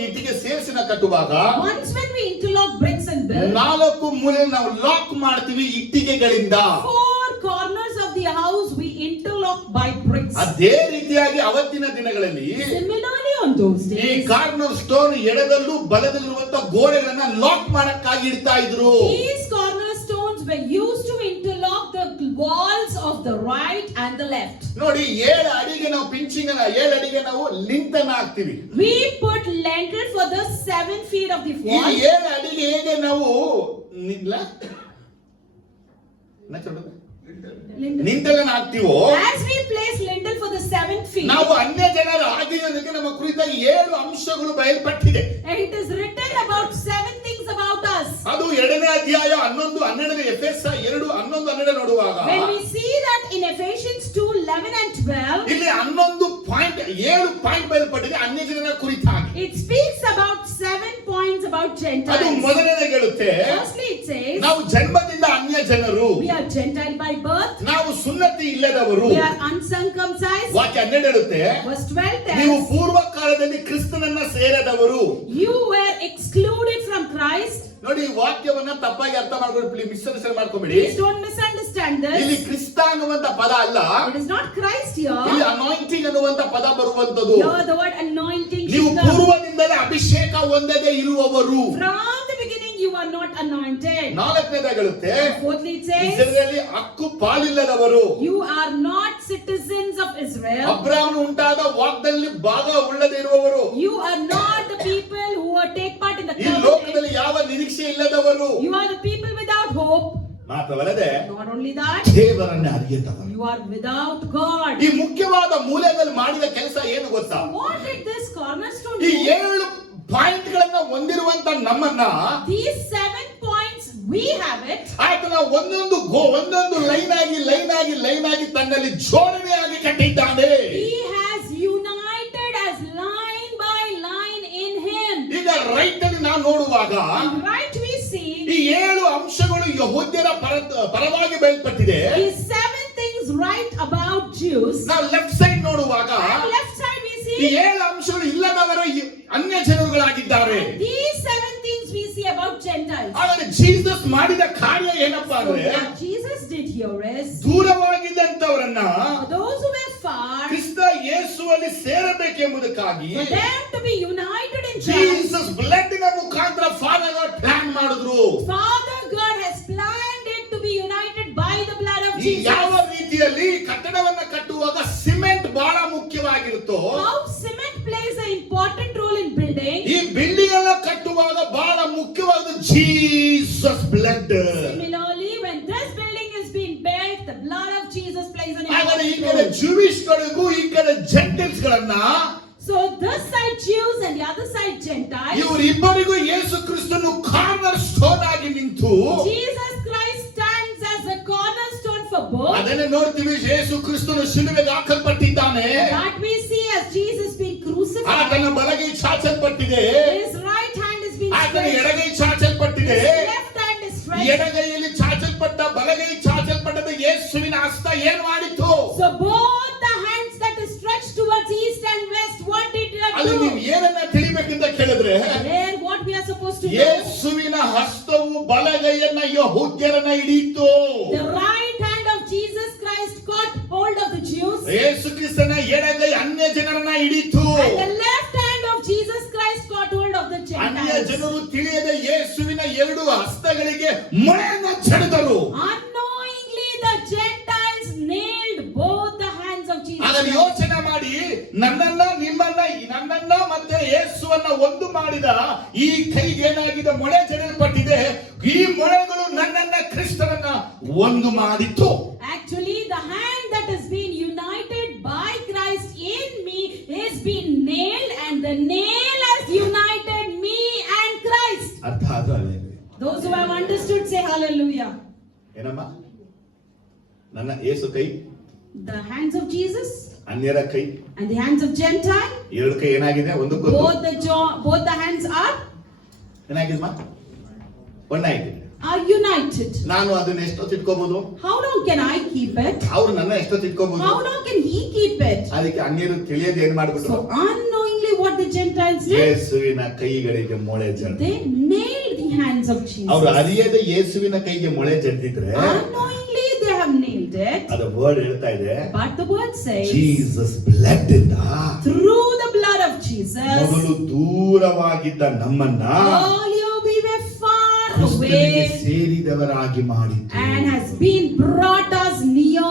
ಇಟ್ಟಿಗೆ ಸೇರಿಸಿನ ಕಟ್ಟುವಾಗ Once when we interlock bricks and build, 4 ಮೂಲೆ ನಾವು ಲಾಕ್ ಮಾಡ್ತೀವಿ ಇಟ್ಟಿಗೆಗಳಿಂದ. 4 corners of the house we interlock block by bricks. ಅದೇ ರೀತಿಯಾಗಿ ಅವತ್ತಿನ ದಿನಗಳಲ್ಲಿ Similarly on those ಈ days, ಕಾರ್ನರ್ ಸ್ಟೋನ್ ಎಡದಲ್ಲೂ ಬಲದಲ್ಲಿರುವಂತ ಗೋಡೆಗಳನ್ನ ಲಾಕ್ ಮಾಡಕ್ಕಾಗಿ ಇಡ್ತಾ ಇದ್ರು. these cornerstones were used to interlock the walls of the right and the left. ನೋಡಿ 7 ಅಡಿಗೆ ನಾವು ಪಿಂಚಿಂಗ್ 7 ಅಡಿಗೆ ನಾವು ಲಿಂಟನ್ ಹಾಕ್ತಿವಿ. We put lintel for the 7 feet of the ಈ wall. 7 ಅಡಿಗೆ ಹೇಗೆ ನಾವು ನಿಂತಲನ್ನ ಹಾಕ್ತಿವೋ, As we place lintel for the 7 feet, ನಾವು ಅನ್ಯ ಜನರ ಆಗಿರೋದಕ್ಕೆ ನಮ್ಮ ಕುರಿತಾಗಿ 7 ಅಂಶಗಳು ಬಯಲ್ಪಟ್ಟಿದೆ. it is written about 7 things about us. ಅದು 2ನೇ ಅಧ್ಯಾಯ 11 12 ಎಫೆಸ 2 11 12 ನೋಡುವಾಗ When we see that in Ephesians 2:11 and 12, ಇಲ್ಲಿ 11 ಪಾಯಿಂಟ್ 7 ಪಾಯಿಂಟ್ ಬಯಲ್ಪಟ್ಟಿದೆ ಅನ್ಯ ಜನರ ಕುರಿತಾಗಿ. it speaks about 7 points about ಅದು Gentiles. ಮೊದಲನೇದಾಗಿ ಹೇಳುತ್ತೆ, Firstly, it says, ನಾವು ಜನ್ಮದಿಂದ ಅನ್ಯ ಜನರು, we are Gentile by birth, ನಾವು ಸುನ್ನತಿ ಇಲ್ಲದವರು. we are uncircumcised. ವಾಕ್ಯ 12 ಹೇಳುತ್ತೆ, Verse 12 ನೀವು tells, ಪೂರ್ವ ಕಾಲದಲ್ಲಿ ಕ್ರಿಸ್ತನನ್ನ ಸೇರದವರು. you were excluded from Christ. ನೋಡಿ ಈ ವಾಕ್ಯವನ್ನ ತಪ್ಪಾಗಿ ಅರ್ಥ ಮಾಡ್ಕೊಂಡು ಮಿಸ್ಅಂಡರ್ಸ್ಟ್ಯಾಂಡ್ ಮಾಡ್ಕೊಬೇಡಿ. Please don't misunderstand ಇಲ್ಲಿ this. ಕ್ರಿಸ್ತ ಅನ್ನುವಂತ ಪದ ಅಲ್ಲ, It is not Christ ಇಲ್ಲಿ here. ಅನಾಯಿಂಟಿಂಗ್ ಅನ್ನುವಂತ ಪದ ಬರುವಂತದ್ದು. Here the word anointing ನೀವು should come. ಪೂರ್ವದಿಂದಲೇ ಅಭಿಷೇಕ ಹೊಂದದೇ ಇರುವವರು. From the beginning you are not anointed. 4ನೇದಾಗಿ ಹೇಳುತ್ತೆ, Fourthly it says, ಇಸ್ರಾಯೇಲಲ್ಲಿ ಹಕ್ಕು ಪಾಲಿಲ್ಲದವರು. you are not citizens of Israel. ಅಬ್ರಹಾಮನು ಉಂಟಾದ ವಾಗ್ದಲ್ಲಿ ಭಾಗ ಉಳ್ಳದೇ ಇರುವವರು. You are not the people who are take part in the ಈ covenant. ಲೋಕದಲ್ಲಿ ಯಾವ ನಿರೀಕ್ಷೆ ಇಲ್ಲದವರು. You are the people without hope. ಮಾತ್ರವಲ್ಲದೆ Not only that, ದೇವರನ್ನ ಅರಿಯದವರು. you are without God. ಈ ಮುಖ್ಯವಾದ ಮೂಲೆಯಲ್ಲಿ ಮಾಡಿದ ಕೆಲಸ ಏನು ಗೊತ್ತಾ? What did this cornerstone ಈ do? 7 ಪಾಯಿಂಟ್ ಗಳನ್ನ ಹೊಂದಿರುವಂತ ನಮ್ಮನ್ನ These 7 points, we have it. ಆತನ ಒಂದೊಂದು ಲೈನ್ ಆಗಿ ತನ್ನಲ್ಲಿ ಜೋಡಣೆಯಾಗಿ ಕಟ್ಟಿದ್ದಾನೆ. He has united as line by line in him. ಈಗ ರೈಟ್ ಅಲ್ಲಿ ನಾವು ನೋಡುವಾಗ And right we see ಈ 7 ಅಂಶಗಳು ಯಹೂದ್ಯರ ಪರವಾಗಿ ಬಯಲ್ಪಟ್ಟಿದೆ. these 7 things right about Jews. ನಾವು ಲೆಫ್ಟ್ ಸೈಡ್ ನೋಡುವಾಗ And left side we ಈ see 7 ಅಂಶಗಳು ಇಲ್ಲದವರ ಅನ್ಯ ಜನರುಗಳಾಗಿದ್ದಾರೆ. these 7 things we see about Gentiles. ಆದರೆ ಜೀಸಸ್ ಮಾಡಿದ ಕಾರ್ಯ ಏನಪ್ಪಾ So ಅಂದ್ರೆ, what Jesus did here is, ದೂರವಾಗಿದ್ದಂತವರನ್ನ for those who were far, ಕ್ರಿಸ್ತ ಯೇಸುವಲ್ಲಿ ಸೇರಬೇಕೆಂಬುದಕ್ಕಾಗಿ for them to be united in Christ, Jesus blood ನ ಮುಖಾಂತರ ಫಾದರ್ ಗಾಡ್ ಪ್ಲಾನ್ ಮಾಡಿದ್ರು. Father God has planned it to be united by the blood of ಈ ಯಾವ Jesus. ರೀತಿಯಲ್ಲಿ ಕಟ್ಟಡವನ್ನ ಕಟ್ಟುವಾಗ ಸಿಮೆಂಟ್ ಬಹಳ ಮುಖ್ಯವಾಗಿರುತ್ತೋ, How cement plays an important role in building, ಈ ಬಿಲ್ಡಿಂಗ್ ಅನ್ನ ಕಟ್ಟುವಾಗ ಬಹಳ ಮುಖ್ಯವಾದ Jesus blood. similarly when this building is being built, the blood of Jesus plays an ಆದರೆ ಈ important ಕಡೆ role. ಜೂಯಿಶ್ ಗಳಿಗೂ ಈ ಕಡೆ ಜೆಂಟಲ್ಸ್ ಗಳನ್ನ, So this side Jews and the other side Gentiles, ಇವರಿಬ್ಬರಿಗೂ ಯೇಸು ಕ್ರಿಸ್ತನು ಕಾರ್ನರ್ ಸ್ಟೋನ್ ಆಗಿ ನಿಂತು, Jesus Christ stands as a cornerstone for both. ಅದನ್ನೇ ನೋಡ್ತೀವಿ. ಯೇಸು ಕ್ರಿಸ್ತನು ಶಿಲುಬೆಗೆ ಹಾಕಲ್ಪಟ್ಟಿದ್ದಾನೆ, That we see as Jesus being crucified. ಆತನ ಬಲಗೈ ಚಾಚಲ್ಪಟ್ಟಿದೆ, His right hand is being ಆತನ stretched. ಎಡಗೈ ಚಾಚಲ್ಪಟ್ಟಿದೆ. His left hand is stretched. ಎಡಗೈಯಲ್ಲಿ ಚಾಚಲ್ಪಟ್ಟ ಬಲಗೈ ಚಾಚಲ್ಪಟ್ಟದ ಯೇಸುವಿನ ಹಸ್ತ ಏನ್ ಮಾಡಿತು? So both the hands that is stretched towards east and west, what did it ಅಲ್ಲಿ do? ನೀವು ಏನನ್ನ ತಿಳಿಬೇಕಂತ ಕೇಳಿದ್ರೆ, There what we are supposed to do? ಯೇಸುವಿನ ಹಸ್ತವು ಬಲಗೈಯನ್ನ ಯಹೂದ್ಯರನ್ನ ಹಿಡಿಯಿತು. The right hand of Jesus Christ caught hold of the Jews, ಯೇಸು ಕ್ರಿಸ್ತನ ಎಡಗೈ ಅನ್ಯ ಜನರನ್ನ ಹಿಡಿಯಿತು. and the left hand of Jesus Christ caught hold of the ಅನ್ಯ Gentiles. ಜನರು ತಿಳಿಯದೆ ಯೇಸುವಿನ 2 ಹಸ್ತಗಳಿಗೆ ಮೊಳೆಯನ್ನು ಜಡಿದರು. Unknowingly the Gentiles nailed both the hands of Jesus ಅದನ್ನು Christ. ಯೋಚನೆ ಮಾಡಿ, ನನ್ನನ್ನ ಮತ್ತೆ ಯೇಸುವನ್ನ ಒಂದು ಮಾಡಿದ ಈ ಕೈಗೆ ಏನಾಗಿದೆ? ಮೊಳೆ ಜಡಿಯಲ್ಪಟ್ಟಿದೆ. ಈ ಮೊಳೆಗಳು ನನ್ನನ್ನ ಕ್ರಿಸ್ತನನ್ನ ಒಂದು ಮಾಡಿತು. Actually, the hand that has been united by Christ in me is been nailed, and the nail has united me and Christ. ಅರ್ಥ ಆದ್ರೆ Those who have understood say hallelujah. ಏನಮ್ಮ? ನನ್ನ ಯೇಸು ಕೈ, The hands of Jesus ಅನ್ಯರ ಕೈ, and the hands of Gentile, 2 ಕೈ ಏನಾಗಿದೆ? ಒಂದು both the hands ಏನಾಗಿದಮ್ಮ? ಒಂದಾಗಿದೆ. are united. ನಾನು ಅದನ್ನ ಎಷ್ಟೊತ್ತು ಇಟ್ಕೋಬಹುದು? How long can I keep it? ಅವ್ರು ನನ್ನ ಎಷ್ಟೊತ್ತು ಇಟ್ಕೋಬಹುದು? How long can he keep it? ಅದಕ್ಕೆ ಅನ್ಯರು ತಿಳಿಯದೆ ಏನ್ ಮಾಡ್ಬಿಟ್ರು? So unknowingly what the Gentiles did, ಯೇಸುವಿನ ಕೈಗಳಿಗೆ ಮೊಳೆ ಜಡಿದ್ರು. they nailed the hands of Jesus. ಅವರು ಅರಿಯದೆ ಯೇಸುವಿನ ಕೈಗೆ ಮೊಳೆ ಜಡಿದಿದ್ರೆ Unknowingly they have nailed. read it, ಅದ ವರ್ಡ್ ಹೇಳ್ತಾ ಇದೆ, but the word says, Jesus blood ಇಂದ through the blood of Jesus, ಮೊದಲು ದೂರವಾಗಿದ್ದ ನಮ್ಮನ್ನ earlier we were far ಕ್ರಿಸ್ತನಿಗೆ away ಸೇರಿದವರಾಗಿ ಮಾಡಿತು. and has been brought us near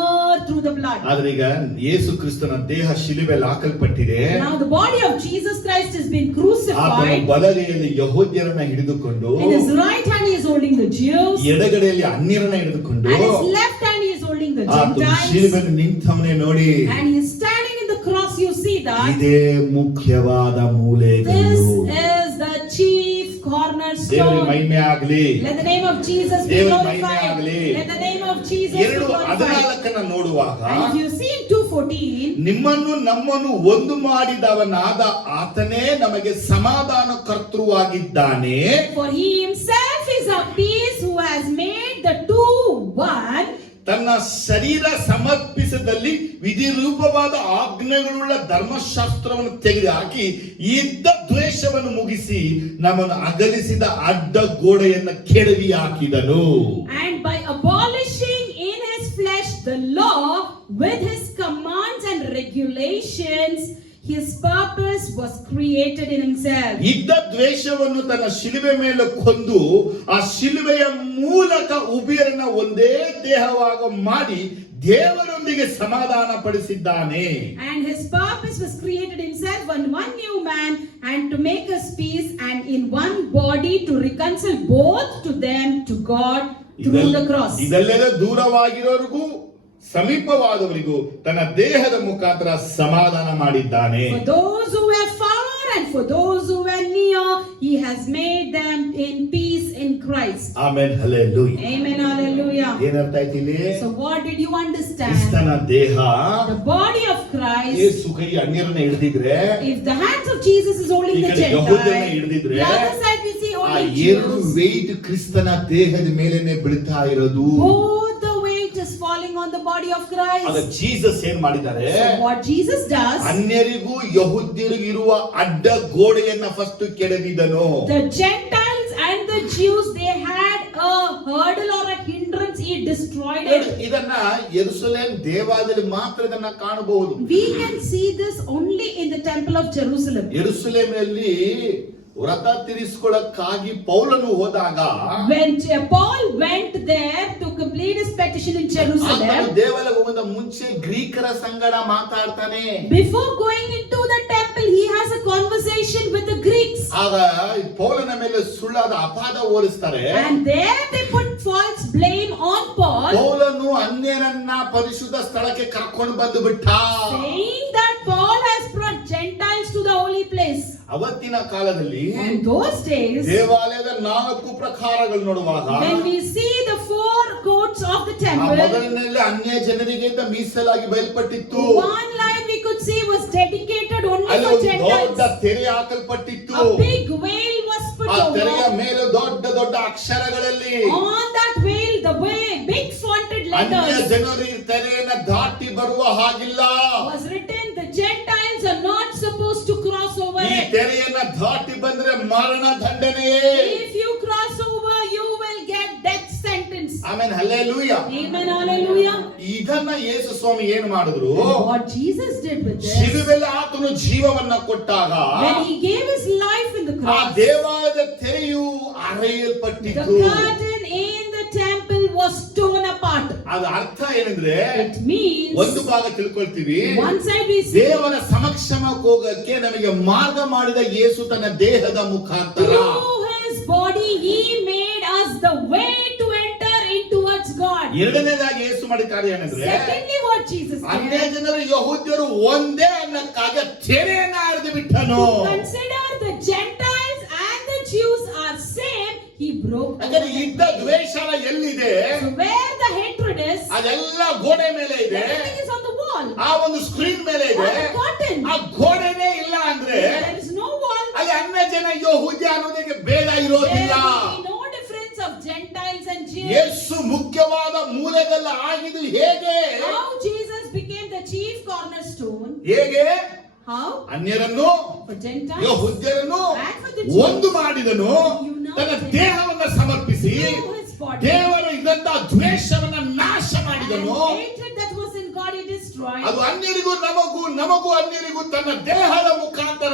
through the blood. ಆದ್ರೆ ಈಗ ಯೇಸು ಕ್ರಿಸ್ತನ ದೇಹ ಶಿಲುಬೆಯಲ್ಲಿ ಹಾಕಲ್ಪಟ್ಟಿದೆ. Now the body of Jesus Christ has been ಆತನ crucified. ಬಲಗೈಯಲ್ಲಿ ಯಹೂದ್ಯರನ್ನ ಹಿಡಿದುಕೊಂಡು, In his right hand he is holding the Jews, ಎಡಗಡೆಯಲ್ಲಿ ಅನ್ಯರನ್ನ ಹಿಡಿದುಕೊಂಡು, and his left hand he is holding the ಆತನು Gentiles, ಶಿಲುಬೆಯಲ್ಲಿ ನಿಂತವನೇ ನೋಡಿ. and he is standing in the cross. You see that? ಇದೇ ಮುಖ್ಯವಾದ This ಮೂಲೆಗಳು. is the chief ದೇವರಿಗೆ cornerstone. ಮಹಿಮೆ ಆಗಲಿ. Let the name of Jesus be ದೇವರ ಮಹಿಮೆ glorified. ಆಗಲಿ. Let the name of Jesus be ಎರಡು glorified. 14 ನೋಡುವಾಗ, And if you see in 2:14, ನಿಮ್ಮನ್ನು ನಮ್ಮನ್ನು ಒಂದು ಮಾಡಿದವನಾದ ಆತನೇ ನಮಗೆ ಸಮಾಧಾನ ಕರ್ತೃವಾಗಿದ್ದಾನೆ. for he himself is our peace, who has made the two one. ತನ್ನ ಶರೀರ ಸಮರ್ಪಿಸದಲ್ಲಿ ವಿಧಿರೂಪವಾದ ಆಜ್ಞೆಗಳುಳ್ಳ ಧರ್ಮಶಾಸ್ತ್ರವನ್ನು ತೆಗೆದುಹಾಕಿ ಇದ್ದ ದ್ವೇಷವನ್ನು ಮುಗಿಸಿ ನಮ್ಮನ್ನು ಅಗಲಿಸಿದ ಅಡ್ಡ ಗೋಡೆಯನ್ನು ಕೆಡವಿ ಹಾಕಿದನು. And by abolishing in his flesh the law with his commands and regulations, his purpose was created in himself. ಇದ್ದ ದ್ವೇಷವನ್ನು ತನ್ನ ಶಿಲುಬೆ ಮೇಲೆ ಕೊಂದು ಆ ಶಿಲುಬೆಯ ಮೂಲಕ ಉಭಯರನ್ನ ಒಂದೇ ದೇಹವಾಗ ಮಾಡಿ ದೇವರೊಂದಿಗೆ ಸಮಾಧಾನ ಪಡಿಸಿದ್ದಾನೆ. And his purpose was created himself on one new man, and to make us peace, and in one body to reconcile both to them to God through the cross. ಇದೆಲ್ಲದ ದೂರವಾಗಿರೋರಿಗೂ ಸಮೀಪವಾದವರಿಗೂ ತನ್ನ ದೇಹದ ಮುಖಾಂತರ ಸಮಾಧಾನ ಮಾಡಿದ್ದಾನೆ. For those who were far and for those who were near, he has made them in peace in Christ. Amen, hallelujah. Amen, hallelujah. ಏನರ್ಥ ಆಯ್ತು ಇಲ್ಲಿ? So what did you understand? ಕ್ರಿಸ್ತನ ದೇಹ, The body of Christ. ಯೇಸು ಕೈ ಅನ್ಯರನ್ನ ಹಿಡಿದಿದ್ರೆ, If the hands of Jesus is holding ಈ the ಕಡೆ ಯಹೂದ್ಯರನ್ನ Gentiles, ಹಿಡಿದಿದ್ರೆ, the other side we see ಆ only ಎರಡು Jews. ವೇಟ್ ಕ್ರಿಸ್ತನ ದೇಹದ ಮೇಲೆನೆ ಬೀಳ್ತಾ ಇರೋದು. Both the weight is falling on the body of ಆಗ Christ. ಜೀಸಸ್ ಏನ್ ಮಾಡಿದ್ದಾರೆ? So what Jesus does, ಅನ್ಯರಿಗೂ ಯಹೂದ್ಯರಿಗೂ ಇರುವ ಅಡ್ಡ ಗೋಡೆಯನ್ನ ಫಸ್ಟ್ ಕೆಡವಿದನು. the Gentiles and the Jews, they had a hurdle or a hindrance, he destroyed it. ಇದನ್ನ ಯೆರೂಸಲೇಮ್ ದೇವಾಲಯದಲ್ಲಿ ಮಾತ್ರ ಇದನ್ನ ಕಾಣಬಹುದು. We can see this only in the temple of Jerusalem. ಯೆರೂಸಲೇಮಿನಲ್ಲಿ ವ್ರತ ತೀರಿಸಿಕೊಳ್ಳಕ್ಕಾಗಿ ಪೌಲನು ಹೋದಾಗ When Paul went there to complete his petition in Jerusalem, ದೇವಾಲಯ ಹೋಗೋದ ಮುಂಚೆ ಗ್ರೀಕರ ಸಂಗಡ ಮಾತಾಡ್ತಾನೆ. before going into the temple, he has a conversation with the Greeks. ಆಗ ಪೌಲನ ಮೇಲೆ ಸುಳ್ಳಾದ ಅಪವಾದ ಹೋಲಿಸ್ತಾರೆ. And there they put false blame on Paul, ಪೌಲನು ಅನ್ಯರನ್ನ ಪರಿಶುದ್ಧ ಸ್ಥಳಕ್ಕೆ ಕರ್ಕೊಂಡು ಬಂದು ಬಿಟ್ಟ. saying that Paul has brought Gentiles to the holy place. ಅವತ್ತಿನ ಕಾಲದಲ್ಲಿ In those days, ದೇವಾಲಯದ 4 ಪ್ರಕಾರಗಳು ನೋಡುವಾಗ, when we see the 4 courts of the ಆ temple, ಮೊದಲನೆಯಲ್ಲಿ ಅನ್ಯ ಜನರಿಗೆ ಅಂತ ಮೀಸಲಾಗಿ ಬಯಲ್ಪಟ್ಟಿತ್ತು. one line we could see was dedicated only ಅಲ್ಲಿ for ಒಂದು ದೊಡ್ಡ Gentiles. ತೆರೆ ಹಾಕಲ್ಪಟ್ಟಿತ್ತು. A big veil was put ಆ ತೆರೆಯ over. ಮೇಲೆ ದೊಡ್ಡ ದೊಡ್ಡ ಅಕ್ಷರಗಳಲ್ಲಿ On that veil, the big fonted ಅನ್ಯ letters ಜನರು ಈ ತೆರೆಯನ್ನ ದಾಟಿ ಬರುವ ಹಾಗಿಲ್ಲ. was written, the Gentiles are not supposed to cross over ಈ it. ತೆರೆಯನ್ನ ದಾಟಿ ಬಂದ್ರೆ ಮರಣ ದಂಡನೆಯೇ. If you cross over, you will get death sentence. ಆಮೇಲೆ ಹಲ್ಲೆಲೂಯಾ. Amen, hallelujah. ಇದನ್ನ ಯೇಸು ಸ್ವಾಮಿ ಏನ್ ಮಾಡಿದ್ರು? What Jesus did with this, ಶಿಲುಬೆಯಲ್ಲಿ ಆತನು ಜೀವವನ್ನ ಕೊಟ್ಟಾಗ when he gave his life in the ಆ cross, ದೇವಾಲಯದ ತೆರೆಯು the ಅರೆಯಲ್ಪಟ್ಟಿತ್ತು. curtain in the temple was torn apart. ಅದ ಅರ್ಥ ಏನಂದ್ರೆ, It means, ಒಂದು ಭಾಗ ತಿಳ್ಕೊಳ್ತೀವಿ, one side we see, ದೇವರ ಸಮಕ್ಷಮಕ್ಕೆ ಹೋಗಕ್ಕೆ ನಮಗೆ ಮಾರ್ಗ ಮಾಡಿದ ಯೇಸು ತನ್ನ ದೇಹದ ಮುಖಾಂತರ. through his body he made us the way to enter in towards God. ಎರಡನೇದಾಗಿ ಯೇಸು ಮಾಡಿದ ಕಾರ್ಯ ಏನಂದ್ರೆ, Secondly, what Jesus ಅನ್ಯ did, ಜನರು ಯಹೂದ್ಯರು ಒಂದೇ ಅನ್ನಕ್ಕಾಗಿ ತೆರೆಯನ್ನ ಹರಿದು ಬಿಟ್ಟನು. to consider the Gentiles and the Jews are same, he broke. ಯಾಕಂದ್ರೆ ಇದ್ದ ದ್ವೇಷನ ಎಲ್ಲಿದೆ? So where the hatred is, ಅದೆಲ್ಲ ಗೋಡೆ ಮೇಲೆ ಇದೆ, everything is on the wall, ಆ ಒಂದು ಸ್ಕ್ರೀನ್ ಮೇಲೆ ಇದೆ. on the curtain. ಆ ಗೋಡೆನೇ ಇಲ್ಲ ಅಂದ್ರೆ There is no wall. ಅಲ್ಲಿ ಅನ್ಯ ಜನ ಯಹೂದ್ಯ ಅನ್ನೋದಕ್ಕೆ ಬೇಡ ಇರೋದಿಲ್ಲ. There will be no difference of Gentiles and Jews. ಯೇಸು ಮುಖ್ಯವಾದ ಮೂಲೆಗಲ್ಲ ಆಗಿದ್ದು ಹೇಗೆ? How Jesus became the chief cornerstone. ಹೇಗೆ? How? ಅನ್ಯರನ್ನು For Gentiles ಯಹೂದ್ಯರನ್ನು and for the Jews. ಒಂದು ಮಾಡಿದನು, ತನ್ನ ದೇಹವನ್ನ ಸಮರ್ಪಿಸಿ Through his body. ದೇವರು ಇದ್ದಂತ ದ್ವೇಷವನ್ನ ನಾಶ ನಾಶ ಮಾಡಿದನು. And hatred that was in God he destroyed. ಅದು ಅನ್ಯರಿಗೂ ನಮಗೂ ಅನ್ಯರಿಗೂ ತನ್ನ ದೇಹದ ಮುಖಾಂತರ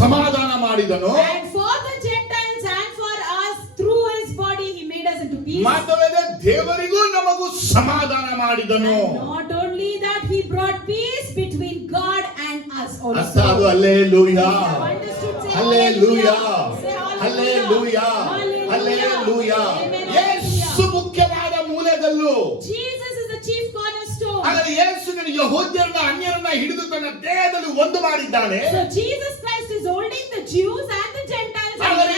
ಸಮಾಧಾನ ಮಾಡಿದನು. And for the Gentiles and for us through his body he made us into peace. ಮಾತ್ರವಲ್ಲದೆ ದೇವರಿಗೂ ನಮಗೂ ಸಮಾಧಾನ ಮಾಡಿದನು. And not only that he brought peace between God and us ಅರ್ಥ also. ಅದು hallelujah, You understood? Say hallelujah, Say hallelujah, hallelujah. Amen. ಯೇಸು ಮುಖ್ಯವಾದ ಮೂಲೆಗಲ್ಲು. Jesus is the chief cornerstone. ಹಾಗಾದ್ರೆ ಯೇಸು ಯೆಹೂದ್ಯರನ್ನ ಅನ್ಯರನ್ನ ಹಿಡಿದು ತನ್ನ ದೇಹದಲ್ಲಿ ಒಂದು ಮಾಡಿದ್ದಾನೆ. So Jesus Christ is holding the Jews and the Gentiles. ಹಾಗಾದ್ರೆ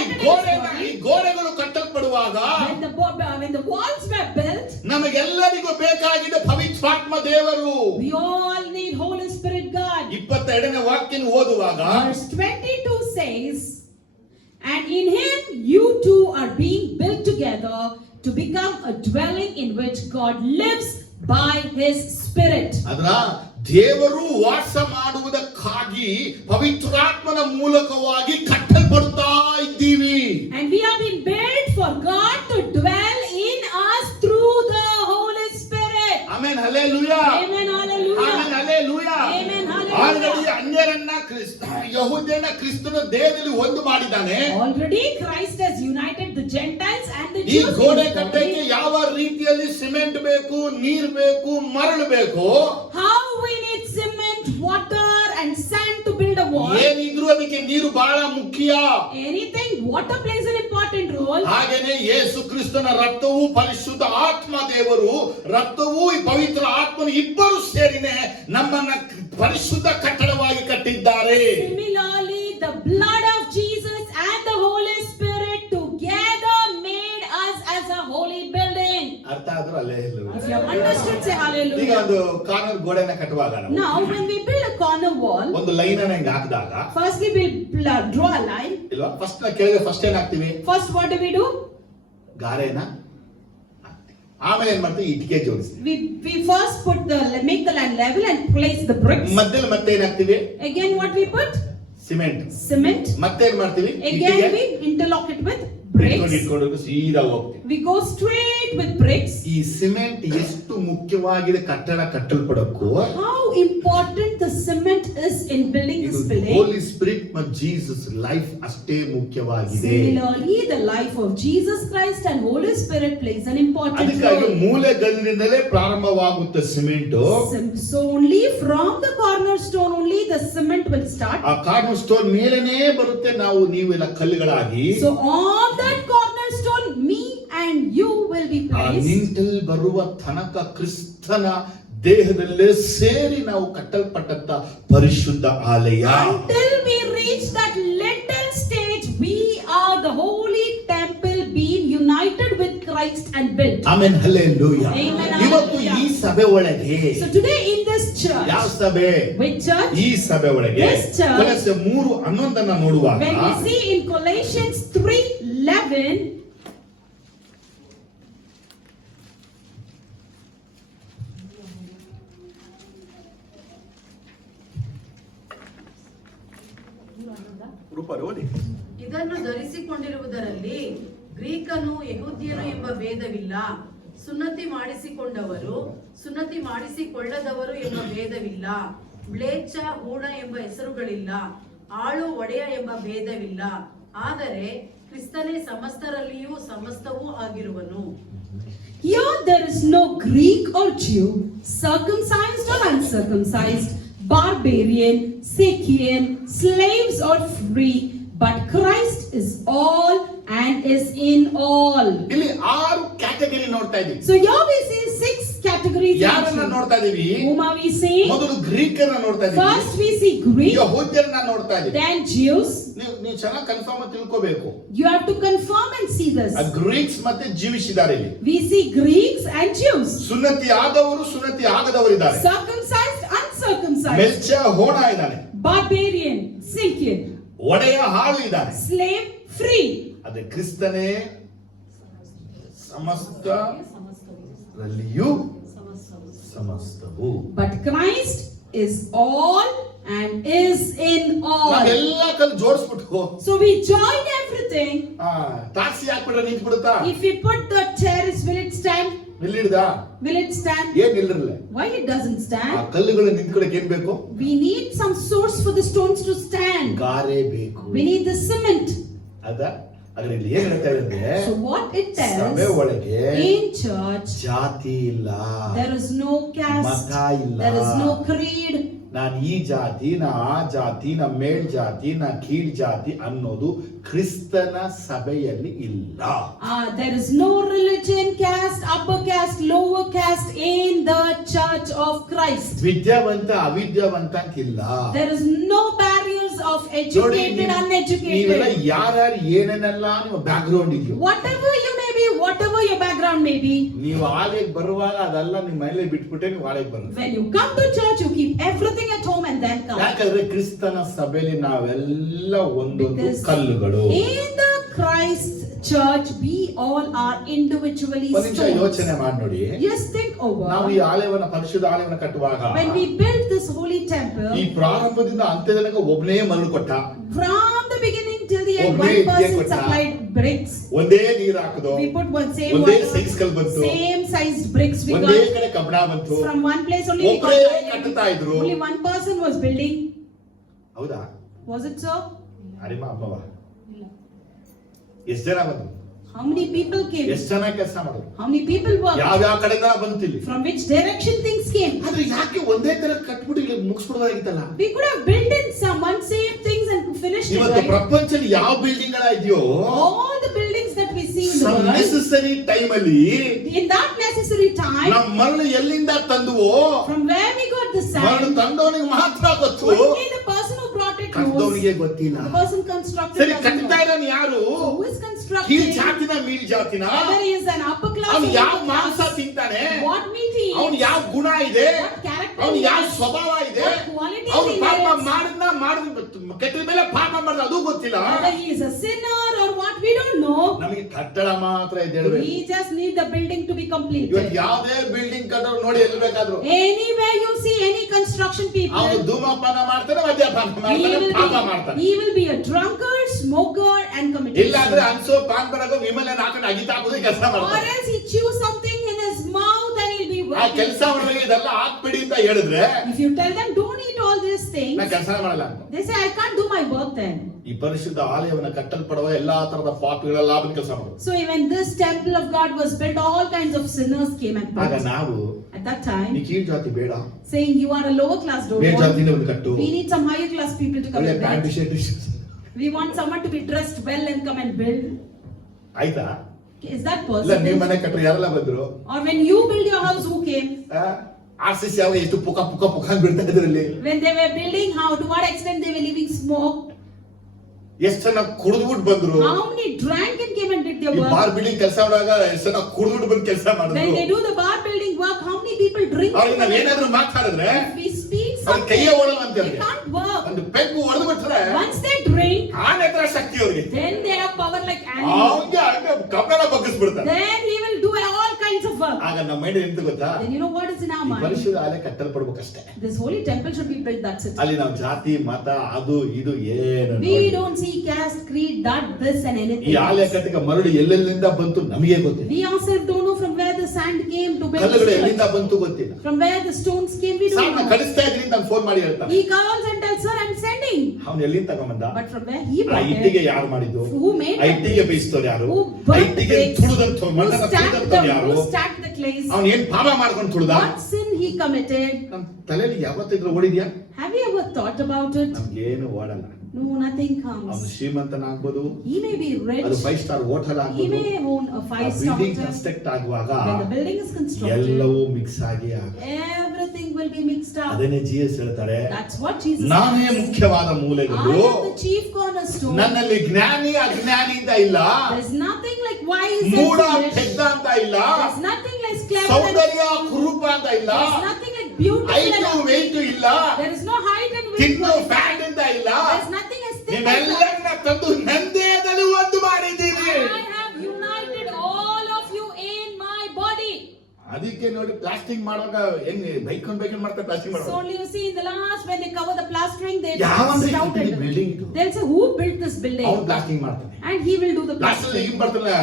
ಈ ಗೋಡೆಗಳು ಕಟ್ಟಲ್ಪಡುವಾಗ When the walls were built, ನಮಗೆಲ್ಲರಿಗೂ ಬೇಕಾಗಿದೆ ಪವಿತ್ರಾತ್ಮ ದೇವರು. we all need Holy Spirit God. 22ನೇ ವಾಕ್ಯನ ಓದುವಾಗ Verse 22 says, and in him you two are being built together to become a dwelling in which God lives by his Spirit. ಅದರ ದೇವರು ವಾಸ ಮಾಡುವುದಕ್ಕಾಗಿ ಪವಿತ್ರಾತ್ಮನ ಮೂಲಕವಾಗಿ ಕಟ್ಟಲ್ಪಡುತ್ತಾ ಇದ್ದೀವಿ. And we have been built for God to dwell in us through the Holy Spirit. Amen, hallelujah, Amen, hallelujah. Amen, hallelujah. Amen, hallelujah. Already ಅನ್ಯರನ್ನ ಯೆಹೂದ್ಯನ ಕ್ರಿಸ್ತನ ದೇಹದಲ್ಲಿ ಒಂದು ಮಾಡಿದ್ದಾನೆ. Already Christ has united the Gentiles and the ಈ Jews. ಗೋಡೆ in his ಕಟ್ಟಕ್ಕೆ body. ಯಾವ ರೀತಿಯಲ್ಲಿ ಸಿಮೆಂಟ್ ಬೇಕು, ನೀರು ಬೇಕು, ಮರಳು ಬೇಕು, How we need cement, water and sand to build a wall. ಏನಿದ್ರು ಅದಕ್ಕೆ ನೀರು ಬಹಳ ಮುಖ್ಯ. Anything, water plays an important role. ಹಾಗೇನೆ ಯೇಸು ಕ್ರಿಸ್ತನ ರಕ್ತವು ಪರಿಶುದ್ಧ ಆತ್ಮ ದೇವರು ರಕ್ತವು ಈ ಪವಿತ್ರ ಆತ್ಮನು ಇಬ್ಬರು ಸೇರಿನೇ ನಮ್ಮನ್ನ ಪರಿಶುದ್ಧ ಕಟ್ಟಡವಾಗಿ ಕಟ್ಟಿದ್ದಾರೆ. Similarly, the blood of Jesus and the Holy Spirit together made us as a holy building. ಅರ್ಥ ಆದ್ರೂ ಅಲ್ಲೇ If you have understood, say ಈಗ hallelujah. ಒಂದು ಕಾರ್ನರ್ ಗೋಡೆನ ಕಟ್ಟುವಾಗ ನಾವು Now, when we build a corner wall, ಒಂದು ಲೈನ್ ಅನ್ನ ಹಿಂಗ್ ಹಾಕಿದಾಗ firstly we'll draw a line. ಇಲ್ವಾ, ಫಸ್ಟ್ ಕೆಳಗೆ ಫಸ್ಟ್ ಏನ್ ಹಾಕ್ತಿವಿ, First, what do? ಗಾರೆನ ಹಾಕ್ತಿವಿ. ಆಮೇಲೆ ಏನ್ ಮಾಡ್ತೀವಿ, ಇಟ್ಟಿಗೆ ಜೋಡಿಸ್ತೀವಿ. We first make the land level and place the bricks. ಮಧ್ಯದಲ್ಲಿ ಮತ್ತೆ ಏನ್ ಹಾಕ್ತಿವಿ, Again, what we put? Cement. Cement. ಮತ್ತೆ ಏನ್ ಮಾಡ್ತೀವಿ, Again, we interlock it with bricks. ಇಟ್ಕೊಂಡು ಸೀದಾ ಹೋಗ್ತೀವಿ. We go straight with bricks. ಈ ಸಿಮೆಂಟ್ ಎಷ್ಟು ಮುಖ್ಯವಾಗಿದೆ ಕಟ್ಟಡ ಕಟ್ಟಲ್ಪಡಕ್ಕೂ, How important the cement is in building this building. Holy spirit ಮತ್ತು ಜೀಸಸ್ ಲೈಫ್ ಅಷ್ಟೇ ಮುಖ್ಯವಾಗಿದೆ. Similarly, the life of Jesus Christ and Holy Spirit plays an important ಅದಕ್ಕಾಗಿ role. ಮೂಲೆಗಲ್ಲಿನಿಂದಲೇ ಪ್ರಾರಂಭವಾಗುತ್ತೆ cement. So only from the cornerstone only the cement will start. ಆ corner stone ಮೇಲೇನೆ ಬರುತ್ತೆ, ನಾವು ನೀವೆಲ್ಲ ಕಲ್ಲುಗಳಾಗಿ So on that cornerstone, me and you will be ಆ placed. ನಿಂಟಲ್ ಬರುವ ತನಕ ಕ್ರಿಸ್ತನ ದೇಹದಲ್ಲೇ ಸೇರಿ ನಾವು ಕಟ್ಟಲ್ಪಟ್ಟಂತ ಪರಿಶುದ್ಧ ಆಲಯ. Until we reach that lintel stage, we are the holy temple being united with Christ and built. Amen, hallelujah. Amen, ಇವತ್ತು ಈ hallelujah. ಸಭೆ ಒಳಗೆ, So today in this church, ಯಾವ ಸಭೆ, which church? ಈ ಸಭೆ ಒಳಗೆ This church. ಕೊಲೊಸ್ಸೆ 3:11 ನೋಡುವಾಗ When we see in Colossians 3:11, ಇದನ್ನು ಧರಿಸಿಕೊಂಡಿರುವುದರಲ್ಲಿ ಗ್ರೀಕನು ಯೆಹೂದ್ಯನು ಎಂಬ ಭೇದವಿಲ್ಲ, ಸುನ್ನತಿ ಮಾಡಿಸಿಕೊಂಡವರು ಸುನ್ನತಿ ಮಾಡಿಸಿಕೊಳ್ಳದವರು ಎಂಬ ಭೇದವಿಲ್ಲ, ಮ್ಲೇಚ್ಛ ಊಢ ಎಂಬ ಹೆಸರುಗಳಿಲ್ಲ, ಆಳು ಒಡೆಯ ಎಂಬ ಭೇದವಿಲ್ಲ, ಆದರೆ ಕ್ರಿಸ್ತನೇ ಸಮಸ್ತರಲ್ಲಿಯೂ ಸಮಸ್ತವೂ ಆಗಿರುವನು. here there is no Greek or Jew, circumcised or uncircumcised, barbarian, Scythian, slaves or free, but Christ is all and is in all. ಇಲ್ಲಿ 6 ಕ್ಯಾಟಗರಿ ನೋಡ್ತಾ ಇದೀವಿ. So here we see 6 categories. ಯಾರನ್ನ ನೋಡ್ತಾ ಇದೀವಿ, Whom are we seeing? ಮೊದಲು ಗ್ರೀಕರನ್ನ ನೋಡ್ತಾ ಇದೀವಿ, First we see Greek, ಯೆಹೂದ್ಯರನ್ನ ನೋಡ್ತಾ ಇದೀವಿ. then Jews. ನೀವು ಚೆನ್ನಾಗಿ ಕನ್ಫರ್ಮ್ ತಿಳ್ಕೋಬೇಕು. You have to confirm and see this. Greeks ಮತ್ತೆ ಜೀವಿಶ್ ಇದ್ದಾರೆ ಇಲ್ಲಿ. We see Greeks and Jews. ಸುನ್ನತಿ ಆದವರು ಸುನ್ನತಿ ಆಗದವರು ಇದ್ದಾರೆ. Circumcised, uncircumcised. ಮೆಲ್ಚ ಹೋಣ ಇದ್ದಾನೆ. Barbarian, Scythian. ಒಡೆಯ ಹಾಳು ಇದ್ದಾನೆ. Slave, free. ಅದೇ ಕ್ರಿಸ್ತನೇ ಸಮಸ್ತರಲ್ಲಿಯೂ ಸಮಸ್ತವು. But Christ is all and is in all. ನಾವೆಲ್ಲ ಕಲ್ಲು ಜೋಡಿಸ್ಬಿಟ್ಟು So we join everything. Taxi ಹಾಕ್ಬಿಟ್ರೆ ನಿಂತ್ಬಿಡುತ್ತಾ? If we put the chairs, will it stand? ನಿಲ್ಲಿಡ್ದ Will it stand? ಏನ್ ನಿಲ್ಲಿರಲ್ಲ. Why it doesn't ಆ stand? ಕಲ್ಲುಗಳು ನಿಂತ್ಕೊಳಕ್ ಏನ್ ಬೇಕು? We need some source for the stones to stand. ಗಾರೆ ಬೇಕು. We need the cement. ಅದ ಅದ್ರ ಇಲ್ಲಿ ಏನ್ ಹೇಳ್ತಾ ಇದೆ? So what it ಸಭೆ tells, ಒಳಗೆ in church, ಜಾತಿ ಇಲ್ಲ, there is no caste, ಮತ ಇಲ್ಲ, there is no creed. ನಾನು ಈ ಜಾತಿ, ನಾ ಆ ಜಾತಿ, ನಾ ಮೇಲ್ ಜಾತಿ, ನಾ ಕೀಳ್ ಜಾತಿ ಅನ್ನೋದು ಕ್ರಿಸ್ತನ ಸಭೆಯಲ್ಲಿ ಇಲ್ಲ. There is no religion, caste, upper caste, lower caste in the church of Christ. ವಿದ್ಯಾವಂತ ಅವಿದ್ಯಾವಂತ ಅಂತಿಲ್ಲ. There is no barriers of educated, ನೀವೆಲ್ಲ uneducated. ಯಾರ್ಯಾರು ಏನೇನೆಲ್ಲ ನಿಮ್ಮ ಬ್ಯಾಕ್ ಗ್ರೌಂಡ್ ಇದೆಯೋ, Whatever you may be, whatever your background may be, ನೀವು ಆಲೆಗೆ ಬರುವಾಗ ಅದೆಲ್ಲ ನಿಮ್ಮ ಮನೇಲಿ ಬಿಟ್ಬಿಟ್ಟೆ ನೀವು ಆಲೆಗೆ ಬರೋದು. when you come to church, you keep everything at home and then come. ಯಾಕಂದ್ರೆ ಕ್ರಿಸ್ತನ ಸಭೆಯಲ್ಲಿ ನಾವೆಲ್ಲ ಒಂದೊಂದು Because ಕಲ್ಲುಗಳು. in the Christ church, we all are individually ಒಂದ್ ನಿಮಿಷ ಯೋಚನೆ stones. ಮಾಡಿ ನೋಡಿ. Just think ನಾವು over. ಈ ಆಲಯವನ್ನ ಪರಿಶುದ್ಧ ಆಲಯವನ್ನ ಕಟ್ಟುವಾಗ When we built this holy temple, ಈ ಪ್ರಾರಂಭದಿಂದ ಅಂತ್ಯದವರೆಗೆ ಒಬ್ಬನೇ ಮರಳು ಕೊಟ್ಟ, from the beginning till the end, ಒಬ್ಬನೇ one ಇದ್ದೇ person ಕೊಟ್ಟ. supplied bricks. ಒಂದೇ ನೀರು ಹಾಕದು, We put one same ಒಂದೇ water, ಸೈಜ್ ಕಲ್ ಬಂತು, same sized bricks we ಒಂದೇ got. ಕಡೆ ಕಬ್ಬಣ ಬಂತು, From one place only we ಒಬ್ಬರೇ got iron. ಕಟ್ಟುತ್ತಾ ಇದ್ರು. Only one person was building. ಹೌದಾ? Was it so? ಅರಿಮ ಅಮ್ಮವ ಎಷ್ಟ್ ಜನ ಬಂದ್ರು? How many people came? ಎಷ್ಟ್ ಜನ ಕೆಲಸ ಮಾಡಿದ್ರು? How many people worked? ಯಾವ್ಯಾವ ಕಡೆಯಿಂದ ಬಂತಿಲ್ಲಿ? From which direction things came? ಆದ್ರೆ ಯಾಕೆ ಒಂದೇ ತರ ಕಟ್ಬಿಟ್ಟು ಇಲ್ಲಿ ಮುಗಿಸ್ಬಿಡೋದಾಗಿತ್ತಲ್ಲ? We could have built in some one same things and finished it, ಇವತ್ತು right? ಪ್ರಪಂಚದಲ್ಲಿ ಯಾವ ಬಿಲ್ಡಿಂಗ್ ಗಳ ಇದೆಯೋ, All the buildings that we see in the world, necessary time ಅಲ್ಲಿ in that necessary time, ನಮ್ಮ ಮರಳು ಎಲ್ಲಿಂದ ತಂದುವೋ, from where we got the ಮರಳು sand, ತಂದವನಿಗೆ ಮಾತ್ರ ಗೊತ್ತು, only the person who brought it knows. ಕಟ್ಟದವನಿಗೆ ಗೊತ್ತಿಲ್ಲ. The person constructed ಸರಿ, doesn't ಕಟ್ತಾ know. ಇರೋನು ಯಾರು? So who is ಕೀಳ್ constructing? ಜಾತಿನ ಮೀಳ್ ಜಾತಿನ? Whether he is an upper class ಅವನು or ಯಾವ lower ಮಾಂಸ class, ತಿಂತಾನೆ, what meat he ಅವನು eats, ಯಾವ ಗುಣ ಇದೆ, what character ಅವನು he ಯಾವ has, ಸ್ವಭಾವ ಇದೆ, what qualities ಅವನು he ಪಾಪ has, ಮಾಡಿದ ಕೆಟ್ಟ ಮೇಲೆ ಪಾಪ ಮಾಡಿದ ಅದು ಗೊತ್ತಿಲ್ಲ. whether he is a sinner or what, we don't know. ನಮಗೆ ಕಟ್ಟಡ ಮಾತ್ರ ಎದ್ದೇಳಬೇಕು. We just need the building to be ಇವತ್ತು completed. ಯಾವುದೇ ಬಿಲ್ಡಿಂಗ್ ಕಟ್ಟೋರು ನೋಡಿ ಎಲ್ಲಿ ಬೇಕಾದ್ರು Anywhere you see any construction people, ಅವನು ಧೂಮಪಾನ ಮಾಡ್ತಾನೆ, ಮದ್ಯಪಾನ ಮಾಡ್ತಾನೆ, ಪಾಪ ಮಾಡ್ತಾನೆ. he will be a drunkard, smoker and commit ಇಲ್ಲ ಅಂದ್ರೆ sin. ಅನ್ಸೋ ಪಾನ್ ಬರಗೋ ವಿಮಲನ ಹಾಕೊಂಡು ಅಗಿತಾ ಹಾಕೋದೇ ಕೆಲಸ Or ಮಾಡ್ತಾನೆ. else he chews something in his mouth and he'll be ಆ working. ಕೆಲಸ ಒಳಗೆ ಇದೆಲ್ಲ ಹಾಕ್ಬಿಡಿ ಅಂತ ಹೇಳಿದ್ರೆ If you tell them don't eat all these things, ನಾ ಕೆಲಸ ಮಾಡಲ್ಲ ಅಂತ. they say I can't do my work then. ಈ ಪರಿಶುದ್ಧ ಆಲಯವನ್ನ ಕಟ್ಟಲ್ಪಡುವ ಎಲ್ಲಾ ತರದ ಪಾಪಿಗಳೆಲ್ಲ ಬಂದು ಕೆಲಸ ಮಾಡೋದು. So when this temple of God was built, all kinds of sinners came and ಆಗ built. ನಾವು At that ಈ time, ಕೀಳ್ ಜಾತಿ ಬೇಡ, saying you are a lower class, don't ಮೇಲ್ want. ಜಾತಿನೇ ಒಂದು ಕಟ್ಟು, We need some higher class people to come ಒಳ್ಳೆ and pant build. Shirt We want someone to be dressed well and come and build. ಆಯ್ತಾ? Is that ಇಲ್ಲ ನೀವು possible? ಮನೆ ಕಟ್ಟರು ಯಾರೆಲ್ಲ ಬಂದ್ರು? Or when you build your house, who came? RCC ಯಾವ ಎಷ್ಟು ಪುಕ ಪುಕ ಪುಕ ಅಂತ ಬಿಡ್ತಾ ಇದ್ರಲ್ಲಿ. When they were building, how to what extent they were leaving smoke? ಎಷ್ಟು ಜನ ಕುಡಿದ್ಬಿಟ್ಟು ಬಂದ್ರು. How many drank and came and did their ಈ work? ಬಾರ್ ಬಿಲ್ಡಿಂಗ್ ಕೆಲಸ ಮಾಡುವಾಗ ಎಷ್ಟು ಜನ ಕುಡಿದ್ಬಿಟ್ಟು ಬಂದು ಕೆಲಸ When ಮಾಡಿದ್ರು. they do the bar building work, how many people drink? ಅವ್ರಿಗೆ ನಾವ್ ಏನಾದ್ರು ಮಾತಾಡಿದ್ರೆ If we speak ಅವ್ರ something, ಕೈಯೇ ಓಡಲ್ಲ ಅಂತ they ಅವ್ರಿಗೆ. can't work. ಒಂದು ಪೆಗ್ ಹೊಡೆದು ಬಿಟ್ರೆ Once they drink, ಆನೆ ಹತ್ರ ಶಕ್ತಿ ಅವ್ರಿಗೆ. then they have power like animals. ಅವ್ನಿಗೆ ಹಂಗೆ ಕಬ್ಬಣ ಬಗ್ಗಿಸ್ಬಿಡ್ತಾರೆ. Then he will do all kinds of work. ಆಗ ನಮ್ಮ ಮೈಂಡ್ ಎಂತ ಗೊತ್ತಾ? Then you know what is in our ಈ mind? ಪರಿಶುದ್ಧ ಆಲಯ ಕಟ್ಟಲ್ಪಡ್ಬೇಕಷ್ಟೇ. This holy temple should be built, that's it. ಅಲ್ಲಿ ನಾವು ಜಾತಿ ಮತ ಅದು ಇದು ಏನು We ನೋಡಿ. don't see caste, creed, that, this and ಈ anything. ಆಲಯ ಕಟ್ಟಿಗೆ ಮರಳು ಎಲ್ಲೆಲ್ಲಿಂದ ಬಂತು ನಮಗೆ ಗೊತ್ತಿಲ್ಲ. We ourselves don't know from where the sand came to build ಕಲ್ಲುಗಳು this ಎಲ್ಲಿಂದ church. ಬಂತು ಗೊತ್ತಿಲ್ಲ. From where the stones came, we don't ಸಾಕು know. ಕಳಿಸ್ತಾ ಇದ್ದೀನಿ ಅಂತ ಫೋನ್ ಮಾಡಿ ಹೇಳ್ತಾನೆ. He calls and tells, sir, I'm sending. ಅವನು ಎಲ್ಲಿಂದ ತಗೊಂಬಂದ? But from where he ಆ brought ಇಟ್ಟಿಗೆ it, ಯಾರು ಮಾಡಿದ್ದು? who made ಆ it, ಇಟ್ಟಿಗೆ ಬೇಯಿಸ್ತವ್ರು ಯಾರು? who ಆ burnt ಇಟ್ಟಿಗೆ bricks, ತುಳಿದಂತ who ಮಣ್ಣನ್ನ stacked ತುಳಿದಂತವ್ರು them, ಯಾರು? who stacked the clays, ಅವನು ಏನ್ ಪಾಪ ಮಾಡ್ಕೊಂಡು ತುಳಿದ? what sin he committed. ನಮ್ ತಲೆಯಲ್ಲಿ ಯಾವತ್ತಿದ್ರು ಓಡಿದ್ಯಾ? Have you ever thought about it? ನಮ್ಗೇನು ಓಡಲ್ಲ. No, nothing ಅವನು comes. ಶ್ರೀಮಂತನಾಗ್ಬೋದು, He may be ಅದು rich, 5 ಸ್ಟಾರ್ ಹೋಟೆಲ್ he ಆಗ್ಬೋದು. may own a ಆ 5-star ಬಿಲ್ಡಿಂಗ್ hotel. ಕನ್ಸ್ಟ್ರಕ್ಟ್ ಆಗುವಾಗ When the building is constructed, ಎಲ್ಲವೂ ಮಿಕ್ಸ್ ಆಗಿ ಆಗುತ್ತೆ. everything will be mixed up. ಅದನ್ನೇ ಜೀಸಸ್ ಹೇಳ್ತಾರೆ, That's what Jesus ನಾನೇ says. ಮುಖ್ಯವಾದ I ಮೂಲೆಗಳು, am the chief cornerstone. ನನ್ನಲ್ಲಿ ಜ್ಞಾನಿ ಅಜ್ಞಾನಿ ಅಂತ ಇಲ್ಲ, There's nothing like wise and ಮೂಢ foolish. ಪೆದ್ದ ಅಂತ ಇಲ್ಲ, There's nothing like clever. ಸೌಂದರ್ಯ ಕುರೂಪ ಅಂತ ಇಲ್ಲ, There's nothing like beautiful. Height and- weight ಇಲ್ಲ, There is no height and weight. ತಿನ್ನು ಫ್ಯಾಟ್ ಅಂತ ಇಲ್ಲ. There's nothing as thick as that. ನೀವೆಲ್ಲರನ್ನ ತಂದು ನಂದೇದಲ್ಲಿ ಒಂದು ಮಾಡಿದ್ದೀರಿ. I have united all of you in my body. ಅದಕ್ಕೆ ನೋಡಿ ಪ್ಲಾಸ್ಟಿಂಗ್ ಮಾಡುವಾಗ ಹೆಂಗ್ ಬೈಕೊಂಡ್ ಮಾಡ್ತಾರೆ ಪ್ಲಾಸ್ಟಿಂಗ್ So ಮಾಡುವಾಗ. only you see in the last when they cover the plastering, they ಯಾವಂದ್ರೆ shout ಈ it. ಬಿಲ್ಡಿಂಗ್ ಇದು They'll say, who built this building? ಅವ್ನು ಪ್ಲಾಸ್ಟಿಂಗ್ ಮಾಡ್ತಾನೆ. And he will do the last ಅಲ್ಲಿ plastering. ಈಗ ಬರ್ತಾರಲ್ಲ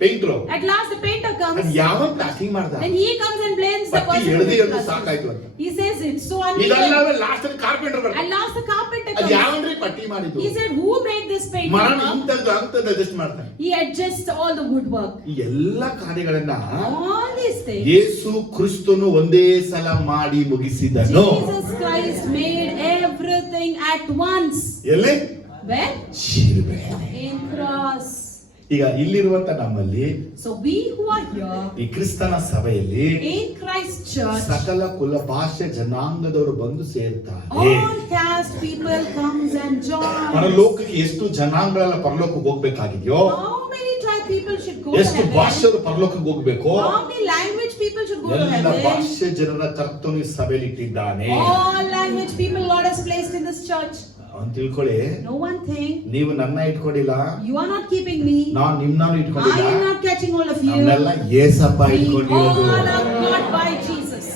painter. At last the painter ಅದು comes. ಯಾವ ಪ್ಲಾಸ್ಟಿಂಗ್ ಮಾಡ್ದ? Then he comes and blames the ಪಟ್ಟಿ person. ಎಳ್ದು who did ಎಳ್ದು plastic. ಸಾಕಾಯ್ತು ಅಂತ. He says it's so uneven. ಇದೆಲ್ಲ ಲಾಸ್ಟ್ ಅಲ್ಲಿ ಕಾರ್ಪೆಂಟರ್ ಬರ್ತಾರೆ. At last the carpenter ಅದು comes. ಯಾವನ್ರಿ ಪಟ್ಟಿ ಮಾಡಿದ್ದು? He said, who made this ಮರಣ painting? ಇಂಥದ್ದು ಅಂತದ್ದು ಅಡ್ಜಸ್ಟ್ ಮಾಡ್ತಾನೆ. He adjusts all the woodwork. ಈ ಎಲ್ಲ ಕಾರ್ಯಗಳನ್ನ All these things. ಯೇಸು ಕ್ರಿಸ್ತನು ಒಂದೇ ಸಲ ಮಾಡಿ ಮುಗಿಸಿದನು. Jesus Christ made everything at once. ಎಲ್ಲಿ? Where? ಶಿಲುಬೆ. In cross. ಈಗ ಇಲ್ಲಿರುವಂತ ನಮ್ಮಲ್ಲಿ So we who are here ಈ ಕ್ರಿಸ್ತನ ಸಭೆಯಲ್ಲಿ in Christ Church, ಸಕಲ ಕುಲ ಭಾಷೆ ಜನಾಂಗದವರು ಬಂದು ಸೇರ್ತಾರೆ. all caste people comes and join. ಪರಲೋಕಕ್ಕೆ ಎಷ್ಟು ಜನಾಂಗಗಳ ಪರಲೋಕಕ್ಕೆ ಹೋಗ್ಬೇಕಾಗಿದೆಯೋ, How many tribe people should go to ಎಷ್ಟು heaven? ಭಾಷೆಯವರು ಪರಲೋಕಕ್ಕೆ ಹೋಗ್ಬೇಕು, How many language people should go to ಎಲ್ಲ heaven? ಭಾಷೆ ಜನರ ಕರ್ತನು ಈ ಸಭೆಯಲ್ಲಿ ಇಟ್ಟಿದ್ದಾನೆ All language people Lord has placed in this church. ಅಂತ ತಿಳ್ಕೊಳ್ಳಿ. Know one thing, ನೀವು ನನ್ನ ಇಟ್ಕೊಂಡಿಲ್ಲ, you are not keeping me. ನಾನ್ ನಿಮ್ನಾನು I ಇಟ್ಕೊಂಡಿಲ್ಲ, am not catching all of you. ನಮ್ನೆಲ್ಲ ಏಸಪ್ಪ We ಇಟ್ಕೊಂಡಿರೋದು. all are caught by Jesus.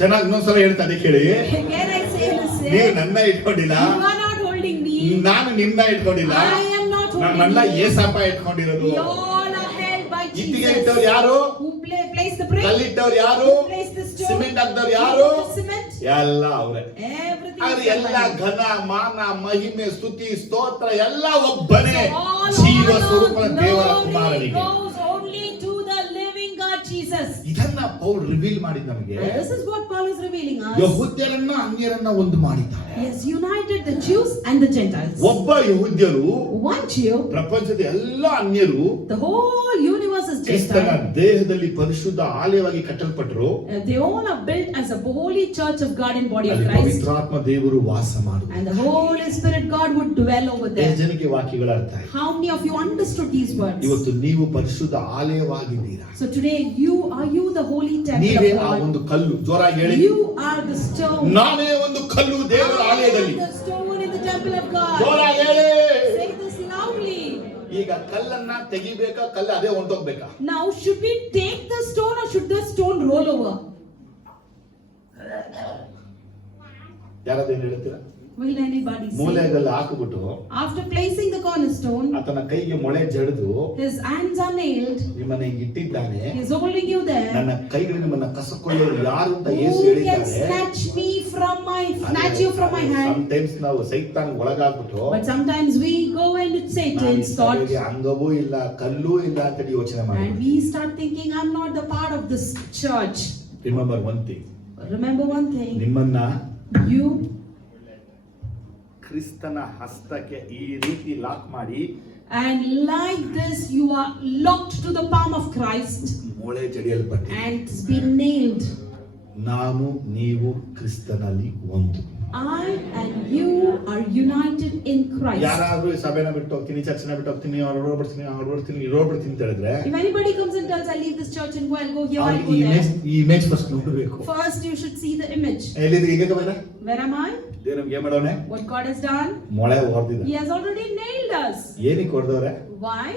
ಚೆನ್ನಾಗಿ ಇನ್ನೊಂದ್ಸಲ ಹೇಳ್ತಾರೆ ಕೇಳಿ. Can I say this? ನೀವು ನನ್ನ ಇಟ್ಕೊಂಡಿಲ್ಲ, You are not holding me. ನಾನು ನಿಮ್ನ ಇಟ್ಕೊಂಡಿಲ್ಲ, I am not ನಮ್ಮೆಲ್ಲ holding you. ಏಸಪ್ಪ ಇಟ್ಕೊಂಡಿರೋದು. We all are held by ಇಟ್ಟಿಗೆ Jesus. ಇಟ್ಟವ್ರು ಯಾರು? Who placed the brick? ಕಲ್ಲಿಟ್ಟವ್ರು ಯಾರು? Who placed the stone? Cement ಹಾಕ್ದವ್ರು ಯಾರು? Who put the cement? ಎಲ್ಲ ಅವ್ರೆ. Everything ಆದ್ರೆ is ಎಲ್ಲ alive. ಘನ ಮಾನ ಮಹಿಮೆ ಸ್ತುತಿ ಸ್ತೋತ್ರ ಎಲ್ಲ ಒಬ್ಬನೇ So all ಜೀವ honor, ಸ್ವರೂಪನ ದೇವರ glory ಕುಮಾರನಿಗೆ. goes only to the living God Jesus. ಇದನ್ನ ಪೌಲ್ ರಿವೀಲ್ ಮಾಡಿದ ನಮಗೆ. And this is what Paul is revealing us. ಯಹೂದ್ಯರನ್ನ ಅನ್ಯರನ್ನ ಒಂದು ಮಾಡಿದ್ದಾರೆ. He has united the Jews and the Gentiles. ಒಬ್ಬ ಯಹೂದ್ಯರು, One Jew, ಪ್ರಪಂಚದ ಎಲ್ಲ ಅನ್ಯರು the whole universe is ಕ್ರಿಸ್ತನ Gentile. ದೇಹದಲ್ಲಿ ಪರಿಶುದ್ಧ ಆಲಯವಾಗಿ ಕಟ್ಟಲ್ಪಟ್ಟರು. They all are built as a holy church of God in body of ಅಲ್ಲಿ Christ. ಪವಿತ್ರಾತ್ಮ ದೇವರು ವಾಸ ಮಾಡುವರು. And the Holy Spirit God would dwell over ಎಷ್ಟು there. ಜನಕ್ಕೆ ವಾಕ್ಯಗಳ ಅರ್ಥ ಆಯ್ತು? How many of you understood these words? ಇವತ್ತು ನೀವು ಪರಿಶುದ್ಧ ಆಲಯವಾಗಿದ್ದೀರಾ. So today are you the holy temple ನೀವೇ of ಆ God? ಒಂದು ಕಲ್ಲು. ಜೋರಾಗಿ ಹೇಳಿ. You are the stone. ನಾನೇ ಒಂದು ಕಲ್ಲು ದೇವರ I am ಆಲಯದಲ್ಲಿ. the stone in the temple of God. ಜೋರಾಗಿ ಹೇಳಿ. Say this loudly. ಈಗ ಕಲ್ಲನ್ನ ತೆಗಿಬೇಕಾ, ಕಲ್ಲು ಅದೇ ಹೊಂಟೋಗ್ಬೇಕಾ? Now should we take the stone or should the stone roll over? ಯಾರಾದೇನು ಹೇಳ್ತೀರಾ? Will anybody say? ಮೂಲೆಗಲ್ಲು ಹಾಕಿಬಿಟ್ಟು After placing the cornerstone, ಆತನ ಕೈಗೆ ಮೊಳೆ ಜಡಿದು his hands are nailed. ನಿಮ್ಮನ್ನ ಹಿಂಗ್ ಇಟ್ಟಿದ್ದಾನೆ. He is holding you there. ನನ್ನ ಕೈಗಳು ನಿಮ್ಮನ್ನ ಕಸಕೊಳ್ಳೋರು ಯಾರು ಅಂತ Who ಯೇಸು can ಹೇಳಿದ್ದಾರೆ. snatch you from my hand? Sometimes ನಾವು ಸೈತಾನ್ ಒಳಗಾಗ್ಬಿಟ್ಟು But sometimes we go into Satan's thought ಸಭೆಗೆ ಅಂಗವೂ ಇಲ್ಲ ಕಲ್ಲೂ ಇಲ್ಲ ಅಂತ ಯೋಚನೆ ಮಾಡಿ. and we start thinking, I'm not the part of this church. Remember one thing, Remember one thing, ನಿಮ್ಮನ್ನ you ಕ್ರಿಸ್ತನ ಹಸ್ತಕ್ಕೆ ಈ ರೀತಿ ಲಾಕ್ ಮಾಡಿ and like this you are locked to the palm of Christ ಮೊಳೆ ಜಡಿಯಲ್ಪಟ್ಟಿ. and it's been nailed. ನಾನು ನೀವು ಕ್ರಿಸ್ತನಲ್ಲಿ ಒಂದು. I and you are united in Christ. ಯಾರಾದ್ರೂ ಈ ಸಭೆನ ಬಿಟ್ಟು ಹೋಗ್ತೀನಿ, ಚರ್ಚನ ಬಿಟ್ಟು ಹೋಗ್ತೀನಿ, ಅವ್ರು ಬರ್ತೀನಿ ಅಂತ ಹೇಳಿದ್ರೆ If anybody comes and tells I leave this church and I'll go here, I'll go ಈ there. ಇಮೇಜ್ ಫಸ್ಟ್ ನೋಡಬೇಕು. First you should see the image. ಎಲ್ಲಿದೆ ಈಗ ಬೇಡ? Where am I? ದೇವ್ರು ನಮ್ಗೆ ಏನ್ ಮಾಡೋನೆ? What God has done? ಮೊಳೆ ಹೊಡೆದಿದ್ದ. He has already nailed us. ಏನಕ್ಕೆ ಹೊಡೆದವ್ರೆ? Why?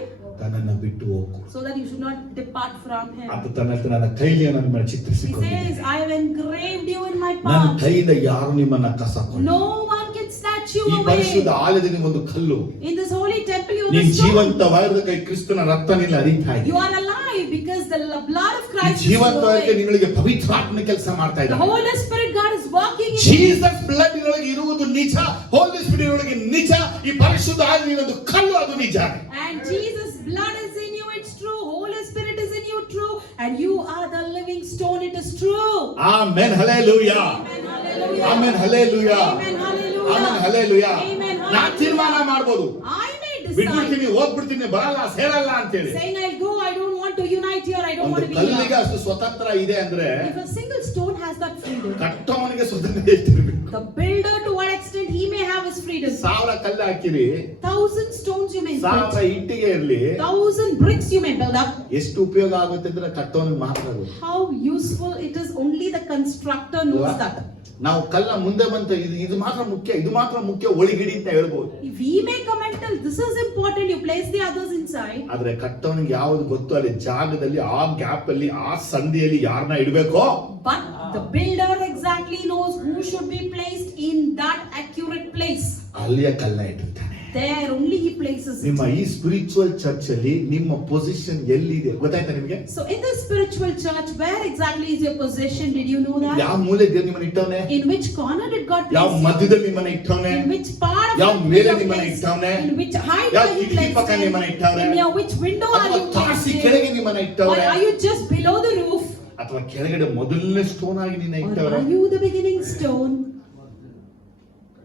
ತನ್ನನ್ನ ಬಿಟ್ಟು ಹೋಗು. So that you should not depart from him. ಅಂತ ನನ್ನ ಕೈಲಿ ನನ್ನ ಮೇಲೆ He ಚಿತ್ರಿಸಿಕೊಂಡಿದ್ದಾನೆ. says, I have engraved you in my ನನ್ನ palm. ಕೈಯಿಂದ ಯಾರು ನಿಮ್ಮನ್ನ ಕಸಕೊಂಡು. No one can snatch you ಈ ಪರಿಶುದ್ಧ away. ಆಲಯದಲ್ಲಿ ಒಂದು ಕಲ್ಲು. In this holy temple you ನೀನ್ are strong. ಜೀವಂತವಾಗಿದ್ದ ಕೈ ಕ್ರಿಸ್ತನ ರಕ್ತನಿಲ್ಲ ಹರಿತಾ ಇದೆ. You are alive because the blood of ಈ Christ is ಜೀವಂತವಾಗಿ flowing. ನಿಮಗೆ ಪವಿತ್ರಾತ್ಮ ಕೆಲಸ ಮಾಡ್ತಾ The ಇದ್ದಾನೆ. Holy Spirit God is working in you. Jesus blood ನಿನಗೆ ಇರುವುದು ನಿಜ, ಹೋಲಿ ಸ್ಪಿರಿಟ್ ನಿನಗೆ ನಿಜ, ಈ ಪರಿಶುದ್ಧ ಆಲಯ ಒಂದು ಕಲ್ಲು ಅದು ನಿಜ. And Jesus' blood is in you, it's true. Holy Spirit is in you, true. And you are the living stone, it is true. Amen hallelujah. Amen, hallelujah. Amen hallelujah. Amen, hallelujah. Amen hallelujah. Amen, ನಾನು ತೀರ್ಮಾನ hallelujah. ಮಾಡ್ಬೋದು, I may decide. ಬಿಟ್ಬಿಡ್ತೀನಿ, ಹೋಗ್ಬಿಡ್ತೀನಿ, ಬರಲ್ಲ ಸೇರಲ್ಲ ಅಂತೇಳಿ. Saying I'll go, I don't want to unite here, I don't ಒಂದು want to be ಕಲ್ಲಿಗೆ here. ಅಷ್ಟು ಸ್ವತಂತ್ರ ಇದೆ ಅಂದ್ರೆ If a single stone has that freedom, ಕಟ್ಟೋವನಿಗೆ ಸ್ವತಂತ್ರ ಎಷ್ಟಿರ್ಬೇಕು? the builder to what extent he may have his freedom. 1000 ಕಲ್ಲು ಹಾಕಿರಿ, 1,000 stones you may 1000 build, ಇಟ್ಟಿಗೆ ಇರ್ಲಿ, 1,000 bricks you may build up. ಎಷ್ಟು ಉಪಯೋಗ ಆಗುತ್ತೆ ಅಂದ್ರೆ ಕಟ್ಟೋನಿಗೆ ಮಾತ್ರ ಅದು. How useful it is, only the constructor knows that. ನಾವು ಕಲ್ಲ ಮುಂದೆ ಬಂತ ಇದು ಮಾತ್ರ ಮುಖ್ಯ, ಇದು ಮಾತ್ರ ಮುಖ್ಯ, ಒಳಗಿಡಿ ಅಂತ ಹೇಳ್ಬೋದು. If he may come and tell this is important, you place the others inside. ಆದ್ರೆ ಕಟ್ಟೋನಿಗೆ ಯಾವ್ದು ಗೊತ್ತು, ಅಲ್ಲಿ ಜಾಗದಲ್ಲಿ ಆ ಗ್ಯಾಪ್ ಅಲ್ಲಿ ಆ ಸಂಧಿಯಲ್ಲಿ ಯಾರನ್ನ ಇಡಬೇಕೋ. But the builder exactly knows who should be placed in that accurate place. ಅಲ್ಲಿಯ ಕಲ್ಲ ಇಟ್ಟಿರ್ತಾನೆ. there only he places ನಿಮ್ಮ it. ಈ ಸ್ಪಿರಿಚುವಲ್ ಚರ್ಚ್ ಅಲ್ಲಿ ನಿಮ್ಮ ಪೊಸಿಷನ್ ಎಲ್ಲಿದೆ ಗೊತ್ತಾಯ್ತಾ ನಿಮಗೆ? So in the spiritual church, where exactly is your position? Did you know that? ಯಾವ ಮೂಲೆ ದೇವ್ರು ನಿಮ್ಮನ್ನ ಇಟ್ಟವನೆ? In which corner did God ಯಾವ place you? ಮಧ್ಯದಲ್ಲಿ ನಿಮ್ಮನ್ನ ಇಟ್ಟವನೆ? In which part of ಯಾವ the ಮೇಲೆ window ನಿಮ್ಮನ್ನ place? ಇಟ್ಟವನೆ? In which height ಯಾವ are you ಕಿಟಕಿ placed ಪಕ್ಕ ನಿಮ್ಮನ್ನ in? ಇಟ್ಟವನೆ? In your which window are ಅಥವಾ you ತಾಸಿ placed ಕೆಳಗೆ in? ನಿಮ್ಮನ್ನ Or ಇಟ್ಟವನೆ? are you just below the roof? ಅಥವಾ ಕೆಳಗಡೆ ಮೊದಲನೇ ಸ್ಟೋನ್ ಆಗಿ ನಿನ್ನ Or ಇಟ್ಟವರೆ? are you the beginning stone?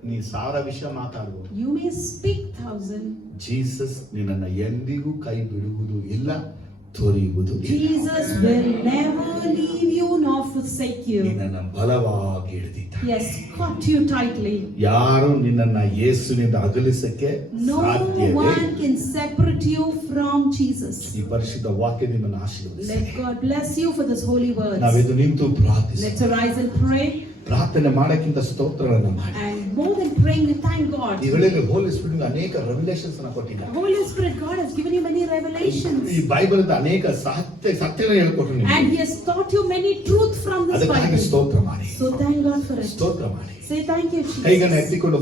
ನೀ ಸಾವಿರ ವಿಷಯ ಮಾತಾಡ್ಬೋದು. You may speak 1,000. ಜೀಸಸ್ ನಿನ್ನನ್ನು ಎಂದಿಗೂ ಕೈ ಬಿಡುವುದು ಇಲ್ಲ, ತೊರೆಯುವುದು ಇಲ್ಲ. Jesus will never leave you nor forsake you. ನಿನ್ನನ್ನು ಬಲವಾಗಿ ಹಿಡಿದಿದ್ದ. He has caught you tightly. ಯಾರು ನಿನ್ನನ್ನ ಯೇಸುವಿನಿಂದ ಅಗಲಿಸಕ್ಕೆ No ಸಾಧ್ಯವೇ? one can separate you from Jesus. ಈ ಪರಿಶುದ್ಧ ವಾಕ್ಯ ನಿಮ್ಮನ್ನು ಆಶೀರ್ವದಿಸಲಿ. Let God bless you for this holy words. ನಾವೆದು ನಿಂತು ಪ್ರಾರ್ಥಿಸಿ. Let's arise and pray. ಪ್ರಾರ್ಥನೆ ಮಾಡಕ್ಕಿಂತ ಸ್ತೋತ್ರಗಳನ್ನು ಮಾಡಿ. And more than praying, we thank God. ಈ ವೇಳೆಯಲ್ಲಿ ಹೋಲಿ ಸ್ಪಿರಿಟ್ ಅನೇಕ ರೆವಲೇಷನ್ಸ್ ಅನ್ನು ಕೊಟ್ಟಿದ್ದಾರೆ. Holy Spirit, God has given you many revelations. ಈ ಬೈಬಲ್ ಅನೇಕ ಸತ್ಯಗಳನ್ನು ಹೇಳಿಕೊಟ್ರು ನಿಮಗೆ. And He has taught you many truth from this ಅದಕ್ಕಾಗಿ Bible. ಸ್ತೋತ್ರ ಮಾಡಿ. So thank God for it. ಸ್ತೋತ್ರ ಮಾಡಿ. Say thank you, Jesus. ಕೈಗಳನ್ನು ಎತ್ತಿಕೊಂಡು